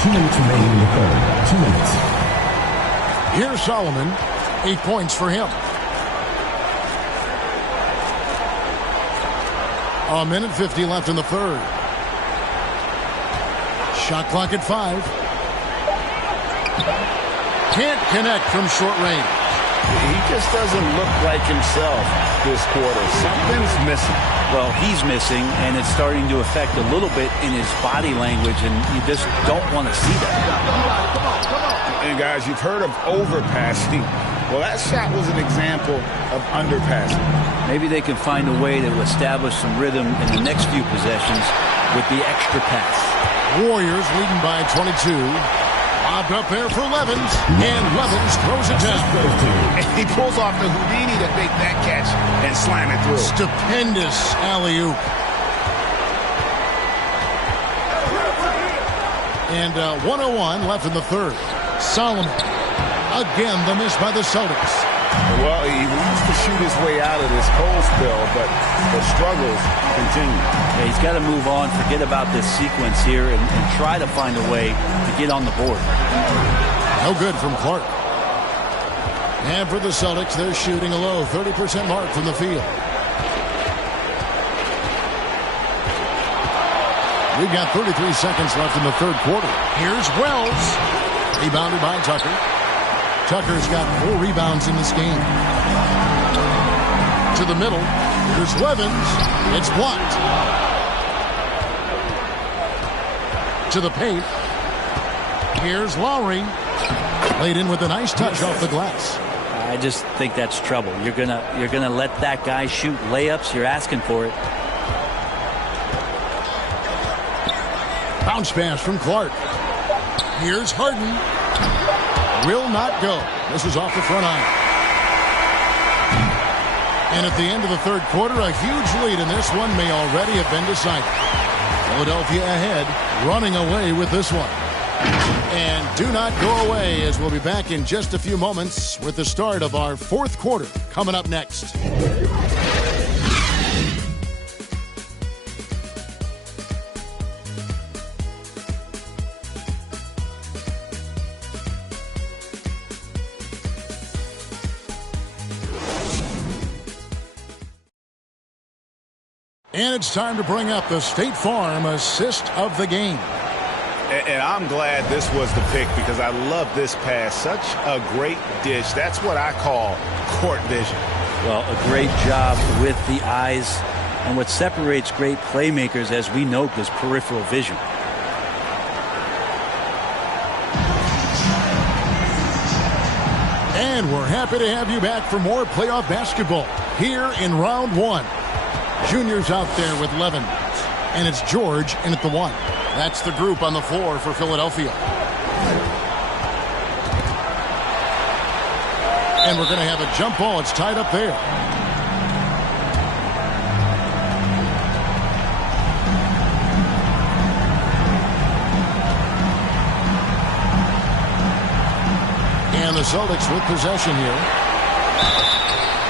2 minutes remaining in the third. 2 minutes. Here's Solomon. 8 points for him. A minute 50 left in the third. Shot clock at 5. Can't connect from short range. He just doesn't look like himself this quarter. Something's missing. Well, he's missing, and it's starting to affect a little bit in his body language, and you just don't want to see that. And guys, you've heard of overpassing. Well, that shot was an example of underpassing. Maybe they can find a way to establish some rhythm in the next few possessions with the extra pass. Warriors leading by 22. Lobbed up there for Levens, and Levens throws it down. And he pulls off the Houdini to make that catch and slam it through. Stupendous alley-oop. And 1:01 left in the third. Solomon. Again, the miss by the Celtics. Well, he wants to shoot his way out of this cold spell, but the struggles continue. Yeah, he's got to move on, forget about this sequence here, and try to find a way to get on the board. No good from Clark. And for the Celtics, they're shooting a low 30% mark from the field. We've got 33 seconds left in the third quarter. Here's Wells. Rebounded by Tucker. Tucker's got 4 rebounds in this game. To the middle. Here's Levens. It's blocked. To the paint. Here's Lowry. Laid in with a nice touch off the glass. I just think that's trouble. You're gonna let that guy shoot layups. You're asking for it. Bounce pass from Clark. Here's Harden. Will not go. This is off the front iron. And at the end of the third quarter, a huge lead, and this one may already have been decided. Philadelphia ahead, running away with this one. And do not go away, as we'll be back in just a few moments with the start of our fourth quarter coming up next. And it's time to bring up the State Farm assist of the game. And I'm glad this was the pick because I love this pass. Such a great dish. That's what I call court vision. Well, a great job with the eyes. And what separates great playmakers, as we note, is peripheral vision. And we're happy to have you back for more playoff basketball here in round one. Junior's out there with Levens, and it's George in at the 1. That's the group on the floor for Philadelphia. And we're going to have a jump ball. It's tied up there. And the Celtics with possession here.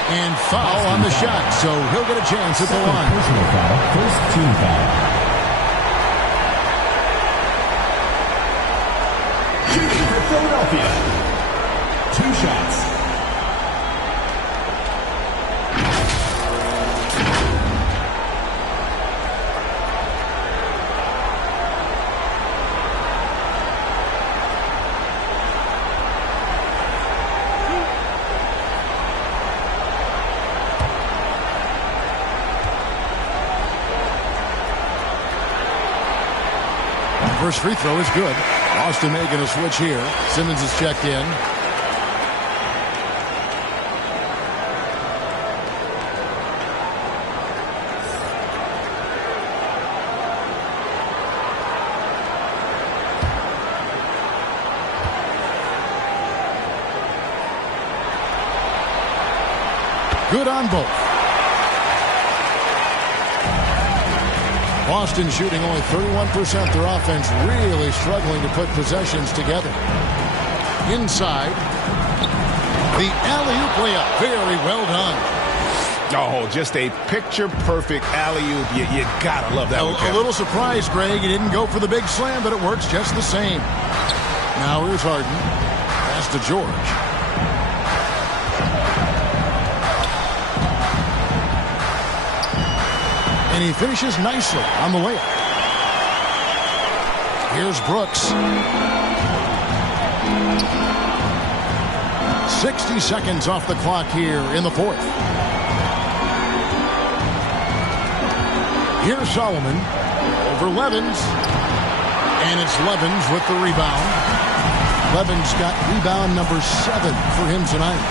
And foul on the shot, so he'll get a chance at the line. Personal foul, first team foul. Shooting for Philadelphia. 2 shots. First free throw is good. Boston making a switch here. Simmons is checked in. Good on both. Boston shooting only 31%. Their offense really struggling to put possessions together. Inside. The alley-oop layup. Very well done. Oh, just a picture-perfect alley-oop. You gotta love that one. A little surprised, Greg. He didn't go for the big slam, but it works just the same. Now here's Harden. Pass to George. And he finishes nicely on the layup. Here's Brooks. 60 seconds off the clock here in the fourth. Here's Solomon over Levens. And it's Levens with the rebound. Levens got rebound number 7 for him tonight.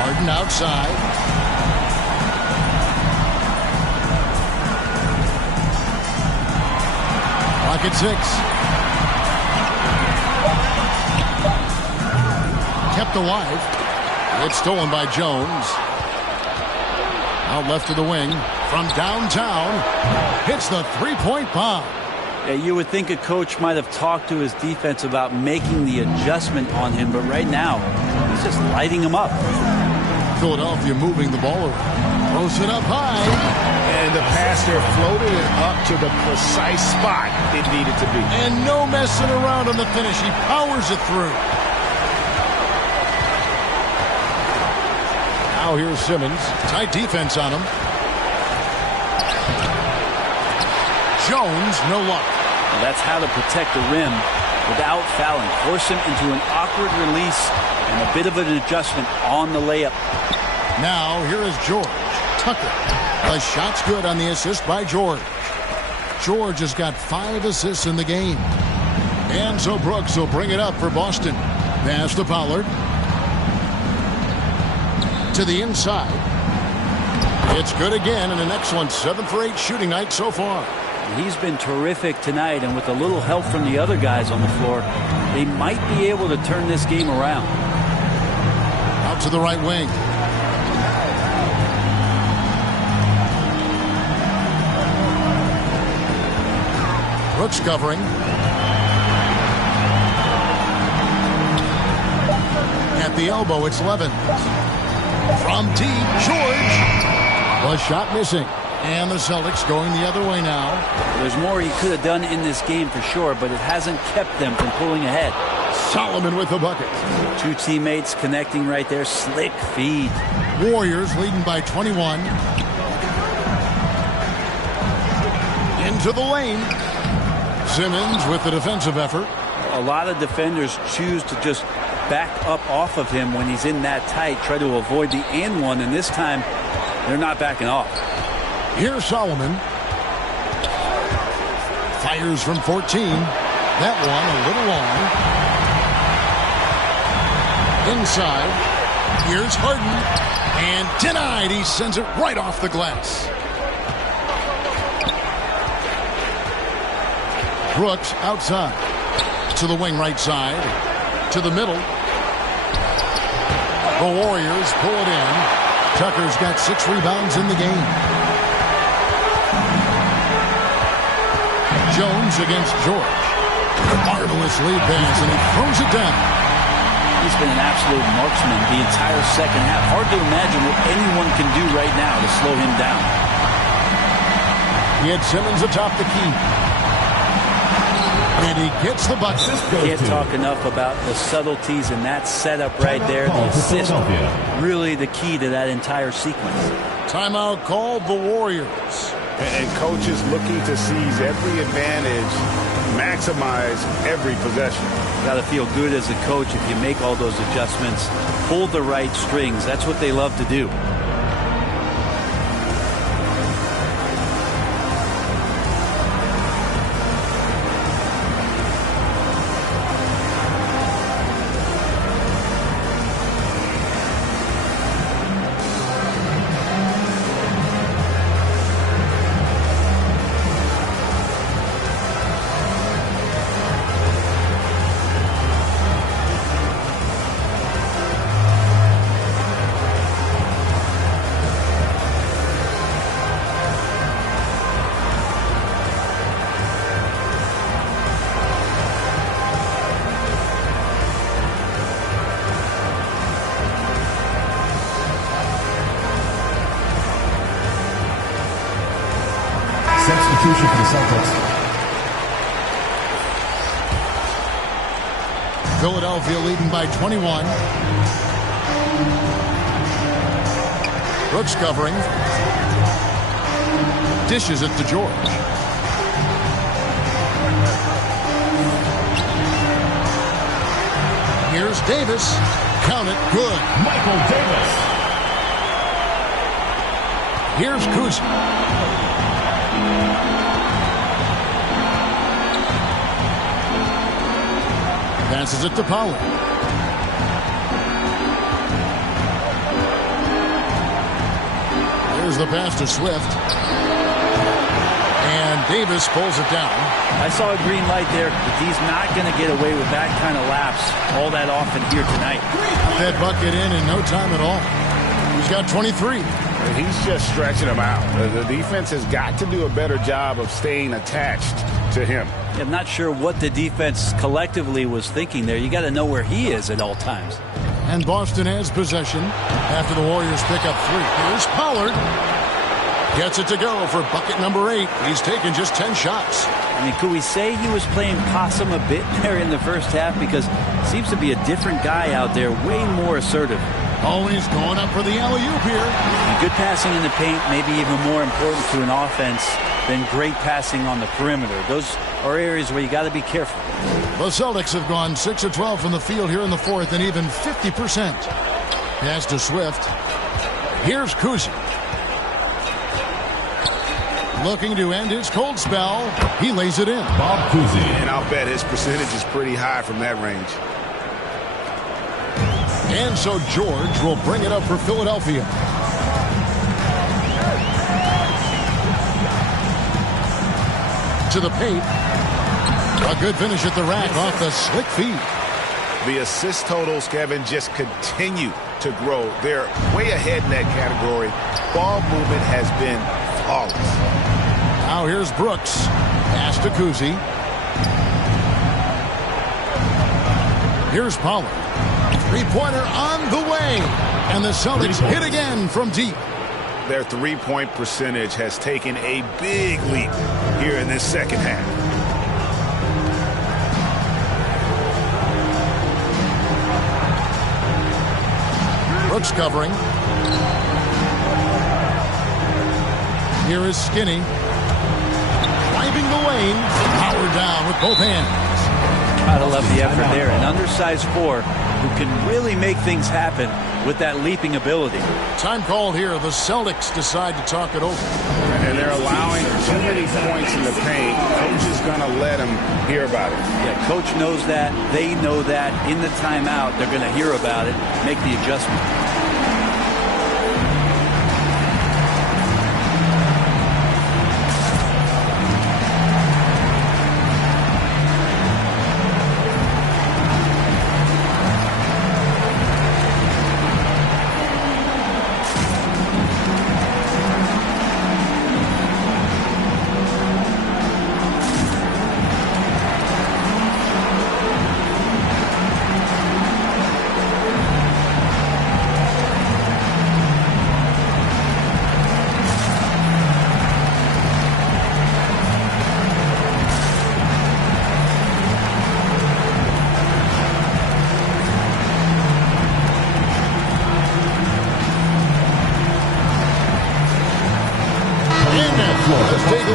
Harden outside. Clock at 6. Kept alive. It's stolen by Jones. Out left of the wing. From downtown. Hits the three-point bomb. Yeah, you would think a coach might have talked to his defense about making the adjustment on him, but right now, he's just lighting him up. Philadelphia moving the ball around. Throws it up high. And the pass there floated it up to the precise spot it needed to be. And no messing around on the finish. He powers it through. Now here's Simmons. Tight defense on him. Jones, no luck. Well, that's how to protect the rim without fouling. Force him into an awkward release and a bit of an adjustment on the layup. Now here is George. Tucker. The shot's good on the assist by George. George has got 5 assists in the game. And so Brooks will bring it up for Boston. Pass to Pollard. To the inside. It's good again, and an excellent 7 for 8 shooting night so far. He's been terrific tonight, and with a little help from the other guys on the floor, they might be able to turn this game around. Out to the right wing. Brooks covering. At the elbow, it's Levin. From deep, George. The shot missing. And the Celtics going the other way now. There's more he could have done in this game for sure, but it hasn't kept them from pulling ahead. Solomon with the bucket. 2 teammates connecting right there. Slick feed. Warriors leading by 21. Into the lane. Simmons with the defensive effort. A lot of defenders choose to just back up off of him when he's in that tight, try to avoid the and one, and this time they're not backing off. Here's Solomon. Fires from 14. That one a little long. Inside. Here's Harden. And denied. He sends it right off the glass. Brooks outside. To the wing right side. To the middle. The Warriors pull it in. Tucker's got 6 rebounds in the game. Jones against George. Marvelous lead pass, and he throws it down. He's been an absolute marksman the entire second half. Hard to imagine what anyone can do right now to slow him down. He had Simmons atop the key. And he gets the bucket. Can't talk enough about the subtleties in that setup right there. The assist, really the key to that entire sequence. Timeout called the Warriors. And coach is looking to seize every advantage, maximize every possession. Got to feel good as a coach if you make all those adjustments, pull the right strings. That's what they love to do. Substitution for the Celtics. Philadelphia leading by 21. Brooks covering. Dishes it to George. Here's Davis. Count it. Good. Michael Davis. Here's Kuzma. Passes it to Pollard. There's the pass to Swift. And Davis pulls it down. I saw a green light there, but he's not going to get away with that kind of lapse all that often here tonight. That bucket in no time at all. He's got 23. He's just stretching him out. The defense has got to do a better job of staying attached to him. I'm not sure what the defense collectively was thinking there. You got to know where he is at all times. And Boston has possession after the Warriors pick up 3. Here's Pollard. Gets it to go for bucket number 8. He's taken just 10 shots. I mean, could we say he was playing possum a bit there in the first half? Because it seems to be a different guy out there, way more assertive. Oh, he's going up for the alley-oop here. And good passing in the paint, maybe even more important to an offense than great passing on the perimeter. Those are areas where you got to be careful. The Celtics have gone 6 of 12 from the field here in the fourth and even 50%. Pass to Swift. Here's Kuzma. Looking to end his cold spell. He lays it in. Bob Cousy. And I'll bet his percentage is pretty high from that range. And so George will bring it up for Philadelphia. To the paint. A good finish at the rack off the slick feed. The assist totals, Kevin, just continue to grow. They're way ahead in that category. Ball movement has been flawless. Now here's Brooks. Pass to Cousy. Here's Pollard. Three-pointer on the way. And the Celtics hit again from deep. Their three-point percentage has taken a big leap here in this second half. Brooks covering. Here is Skinny. Driving the lane. Powered down with both hands. Gotta love the effort there. An undersized 4 who can really make things happen with that leaping ability. Time called here. The Celtics decide to talk it over. And they're allowing too many points in the paint. Coach is going to let them hear about it. Yeah, coach knows that. They know that. In the timeout, they're going to hear about it, make the adjustment.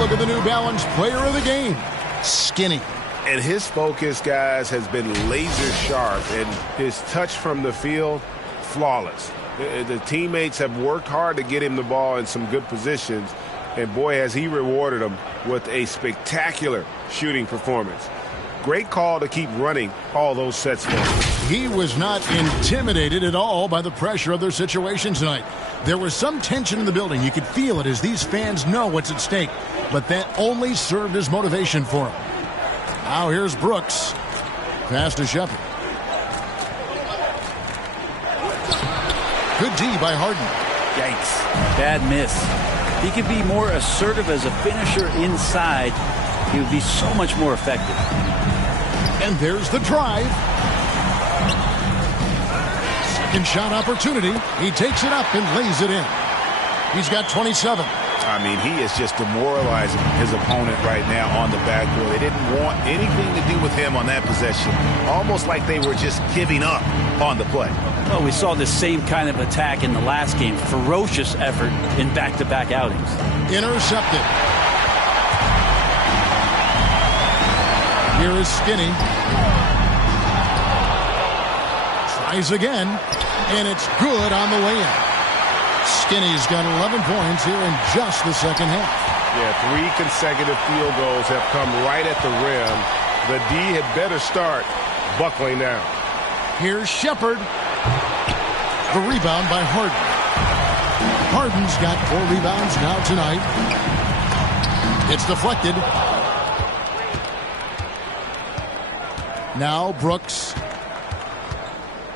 look at the New Balance player of the game, Skinny. And his focus, guys, has been laser sharp, and his touch from the field, flawless. The teammates have worked hard to get him the ball in some good positions, and boy, has he rewarded them with a spectacular shooting performance. Great call to keep running all those sets for him. He was not intimidated at all by the pressure of their situation tonight. There was some tension in the building. You could feel it as these fans know what's at stake, but that only served as motivation for him. Now here's Brooks. Pass to Shepard. Good D by Harden. Yikes. Bad miss. He could be more assertive as a finisher inside. He would be so much more effective. And there's the drive. Second shot opportunity. He takes it up and lays it in. He's got 27. I mean, he is just demoralizing his opponent right now on the backboard. They didn't want anything to do with him on that possession. Almost like they were just giving up on the play. Well, we saw the same kind of attack in the last game. Ferocious effort in back-to-back outings. Intercepted. Here is Skinny. Tries again, and it's good on the way in. Skinny's got 11 points here in just the second half. Yeah, 3 consecutive field goals have come right at the rim. The D had better start buckling down. Here's Shepard. The rebound by Harden. Harden's got 4 rebounds now tonight. It's deflected. Now Brooks.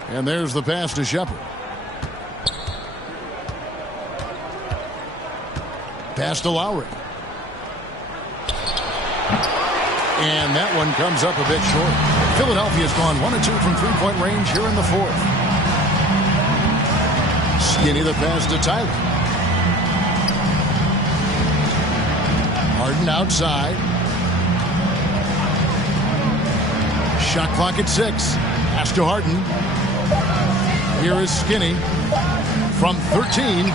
And there's the pass to Shepard. Pass to Lowry. And that one comes up a bit short. Philadelphia's gone 1 of 2 from three-point range here in the fourth. Skinny the pass to Tyler. Harden outside. Shot clock at 6. Pass to Harden. Here is Skinny from 13.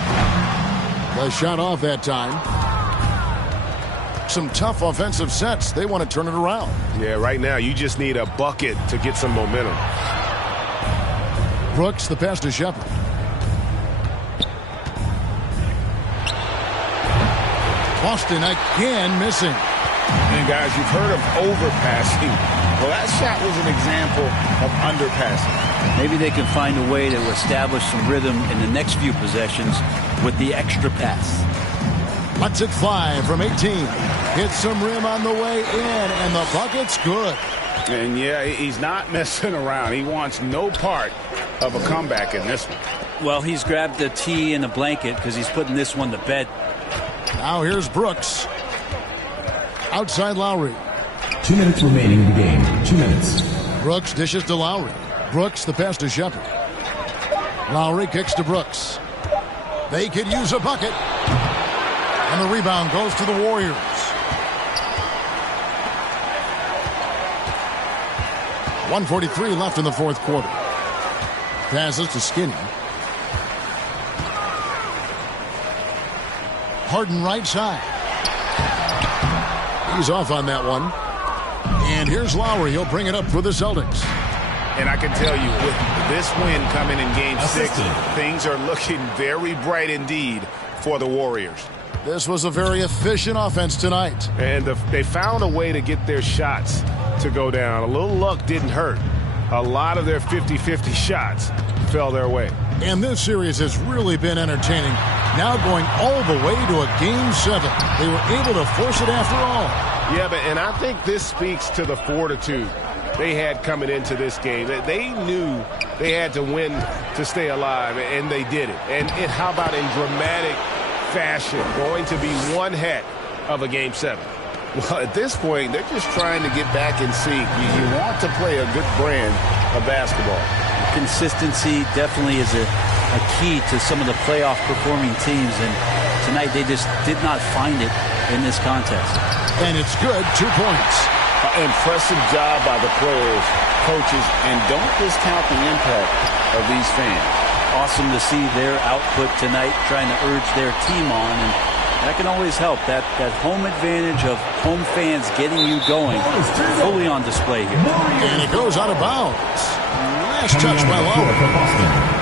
The shot off that time. Some tough offensive sets. They want to turn it around. Yeah, right now you just need a bucket to get some momentum. Brooks, the pass to Shepard. Boston again missing. And guys, you've heard of overpassing. Well, that shot was an example of underpassing. Maybe they can find a way to establish some rhythm in the next few possessions with the extra pass. Lets it fly from 18. Hits some rim on the way in, and the bucket's good. And yeah, he's not messing around. He wants no part of a comeback in this one. Well, he's grabbed the tee and a blanket because he's putting this one to bed. Now here's Brooks. Outside Lowry. 2 minutes remaining in the game. 2 minutes. Brooks dishes to Lowry. Brooks the pass to Shepard. Lowry kicks to Brooks. They could use a bucket. And the rebound goes to the Warriors. .143 left in the fourth quarter. Passes to Skinny. Harden right side. He's off on that one. And here's Lowry. He'll bring it up for the Celtics. And I can tell you, with this win coming in Game 6, things are looking very bright indeed for the Warriors. This was a very efficient offense tonight. And they found a way to get their shots to go down. A little luck didn't hurt. A lot of their 50-50 shots fell their way. And this series has really been entertaining. Now going all the way to a Game 7. They were able to force it after all. Yeah, and I think this speaks to the fortitude they had coming into this game. They knew they had to win to stay alive, and they did it. And how about in dramatic fashion, going to be one heck of a Game 7? Well, at this point, they're just trying to get back in sync. You want to play a good brand of basketball. Consistency definitely is a key to some of the playoff performing teams, and tonight they just did not find it in this contest. And it's good, 2 points. Impressive job by the players, coaches, and don't discount the impact of these fans. Awesome to see their output tonight, trying to urge their team on, and That can always help. That home advantage of home fans getting you going, fully on display here. And it goes out of bounds. Last touch by Lowry.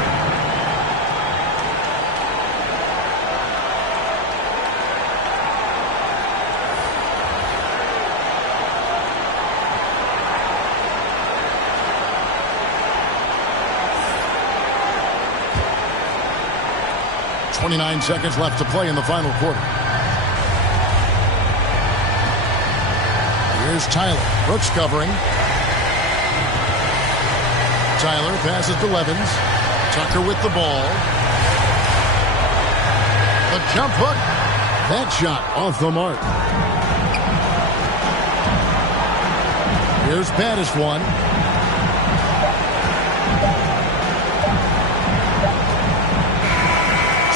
29 seconds left to play in the final quarter. Here's Tyler. Brooks covering. Tyler passes to Levins. Tucker with the ball. A jump hook. That shot off the mark. Here's Battis one.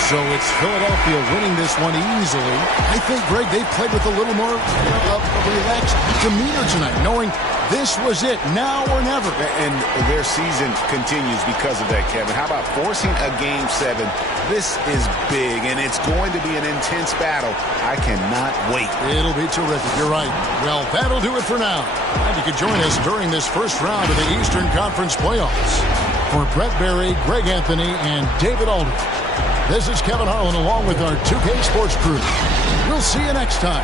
So it's Philadelphia winning this one easily. I think, Greg, they played with a little more relaxed demeanor tonight, knowing this was it, now or never. And their season continues because of that, Kevin. How about forcing a Game 7? This is big, and it's going to be an intense battle. I cannot wait. It'll be terrific. You're right. Well, that'll do it for now. And you can join us during this first round of the Eastern Conference playoffs. For Brett Berry, Greg Anthony, and David Aldridge, this is Kevin Harlan along with our 2K Sports crew. We'll see you next time.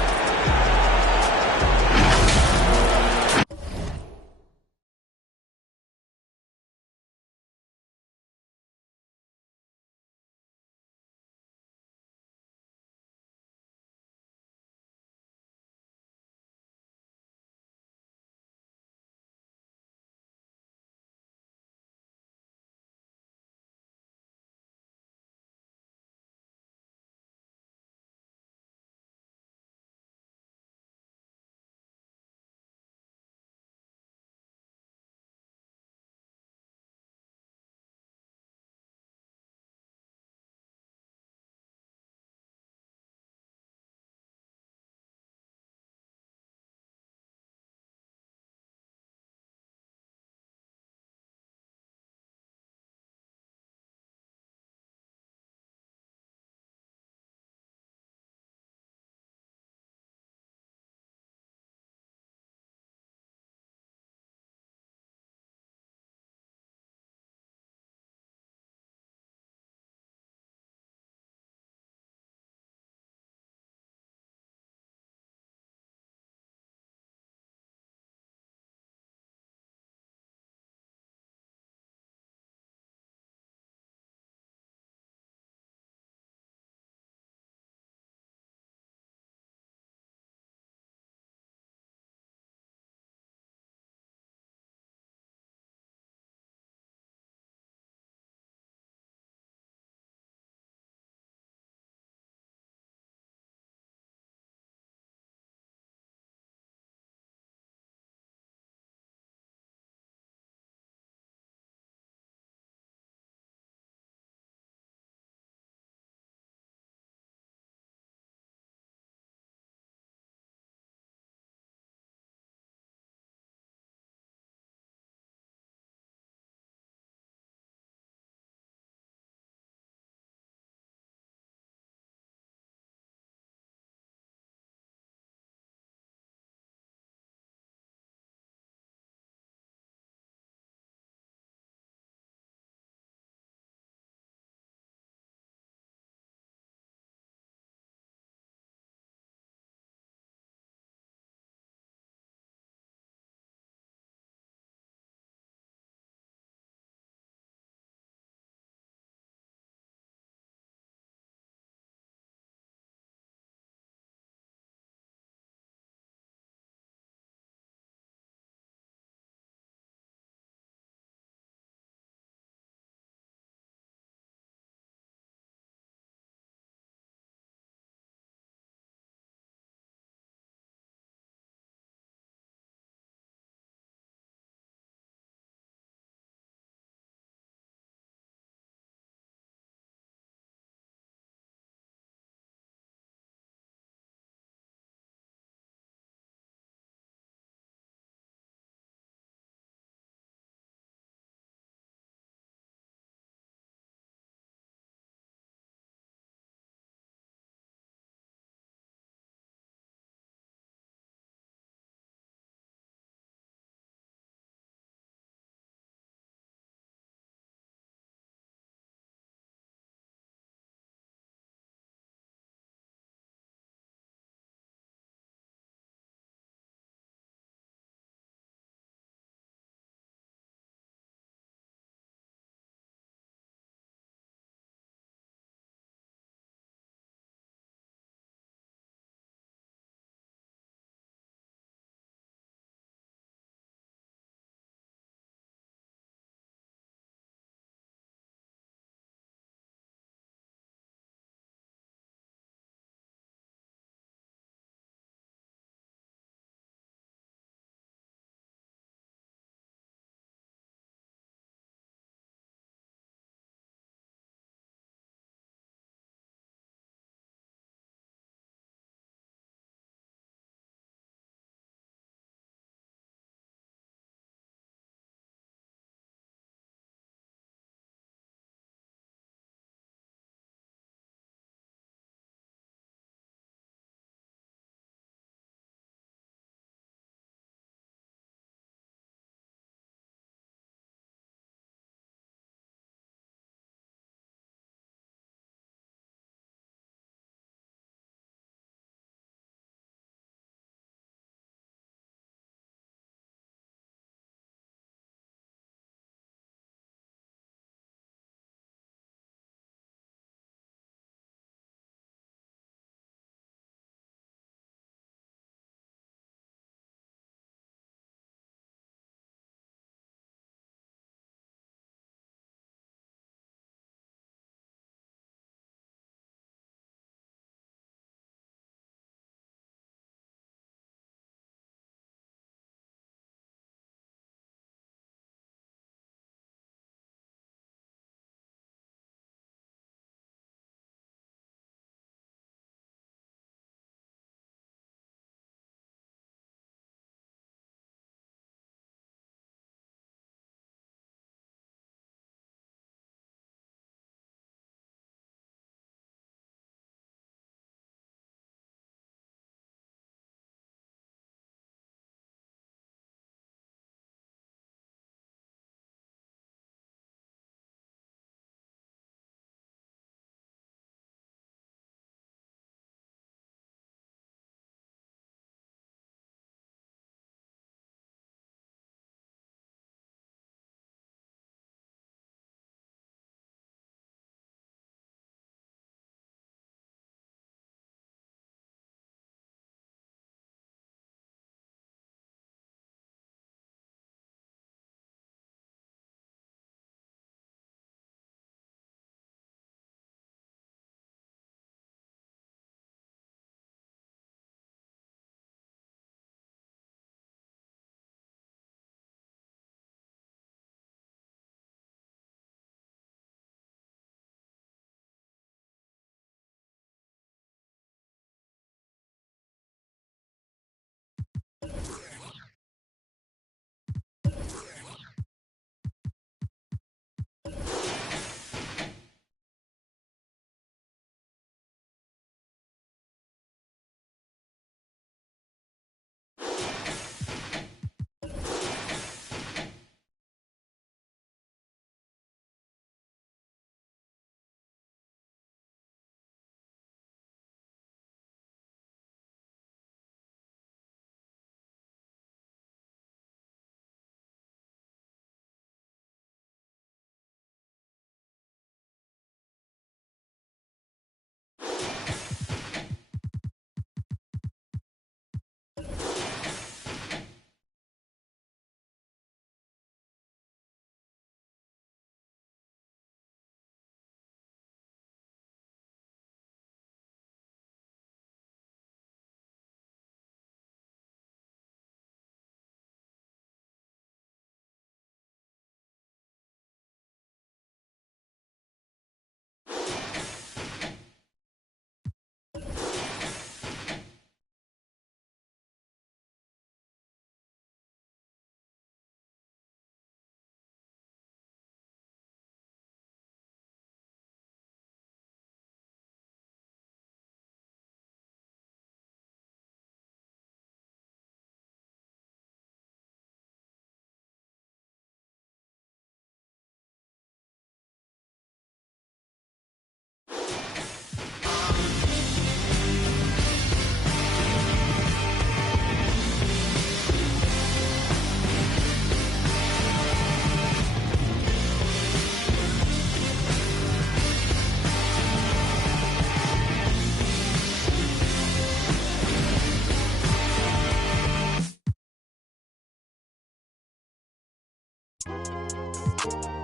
Bye.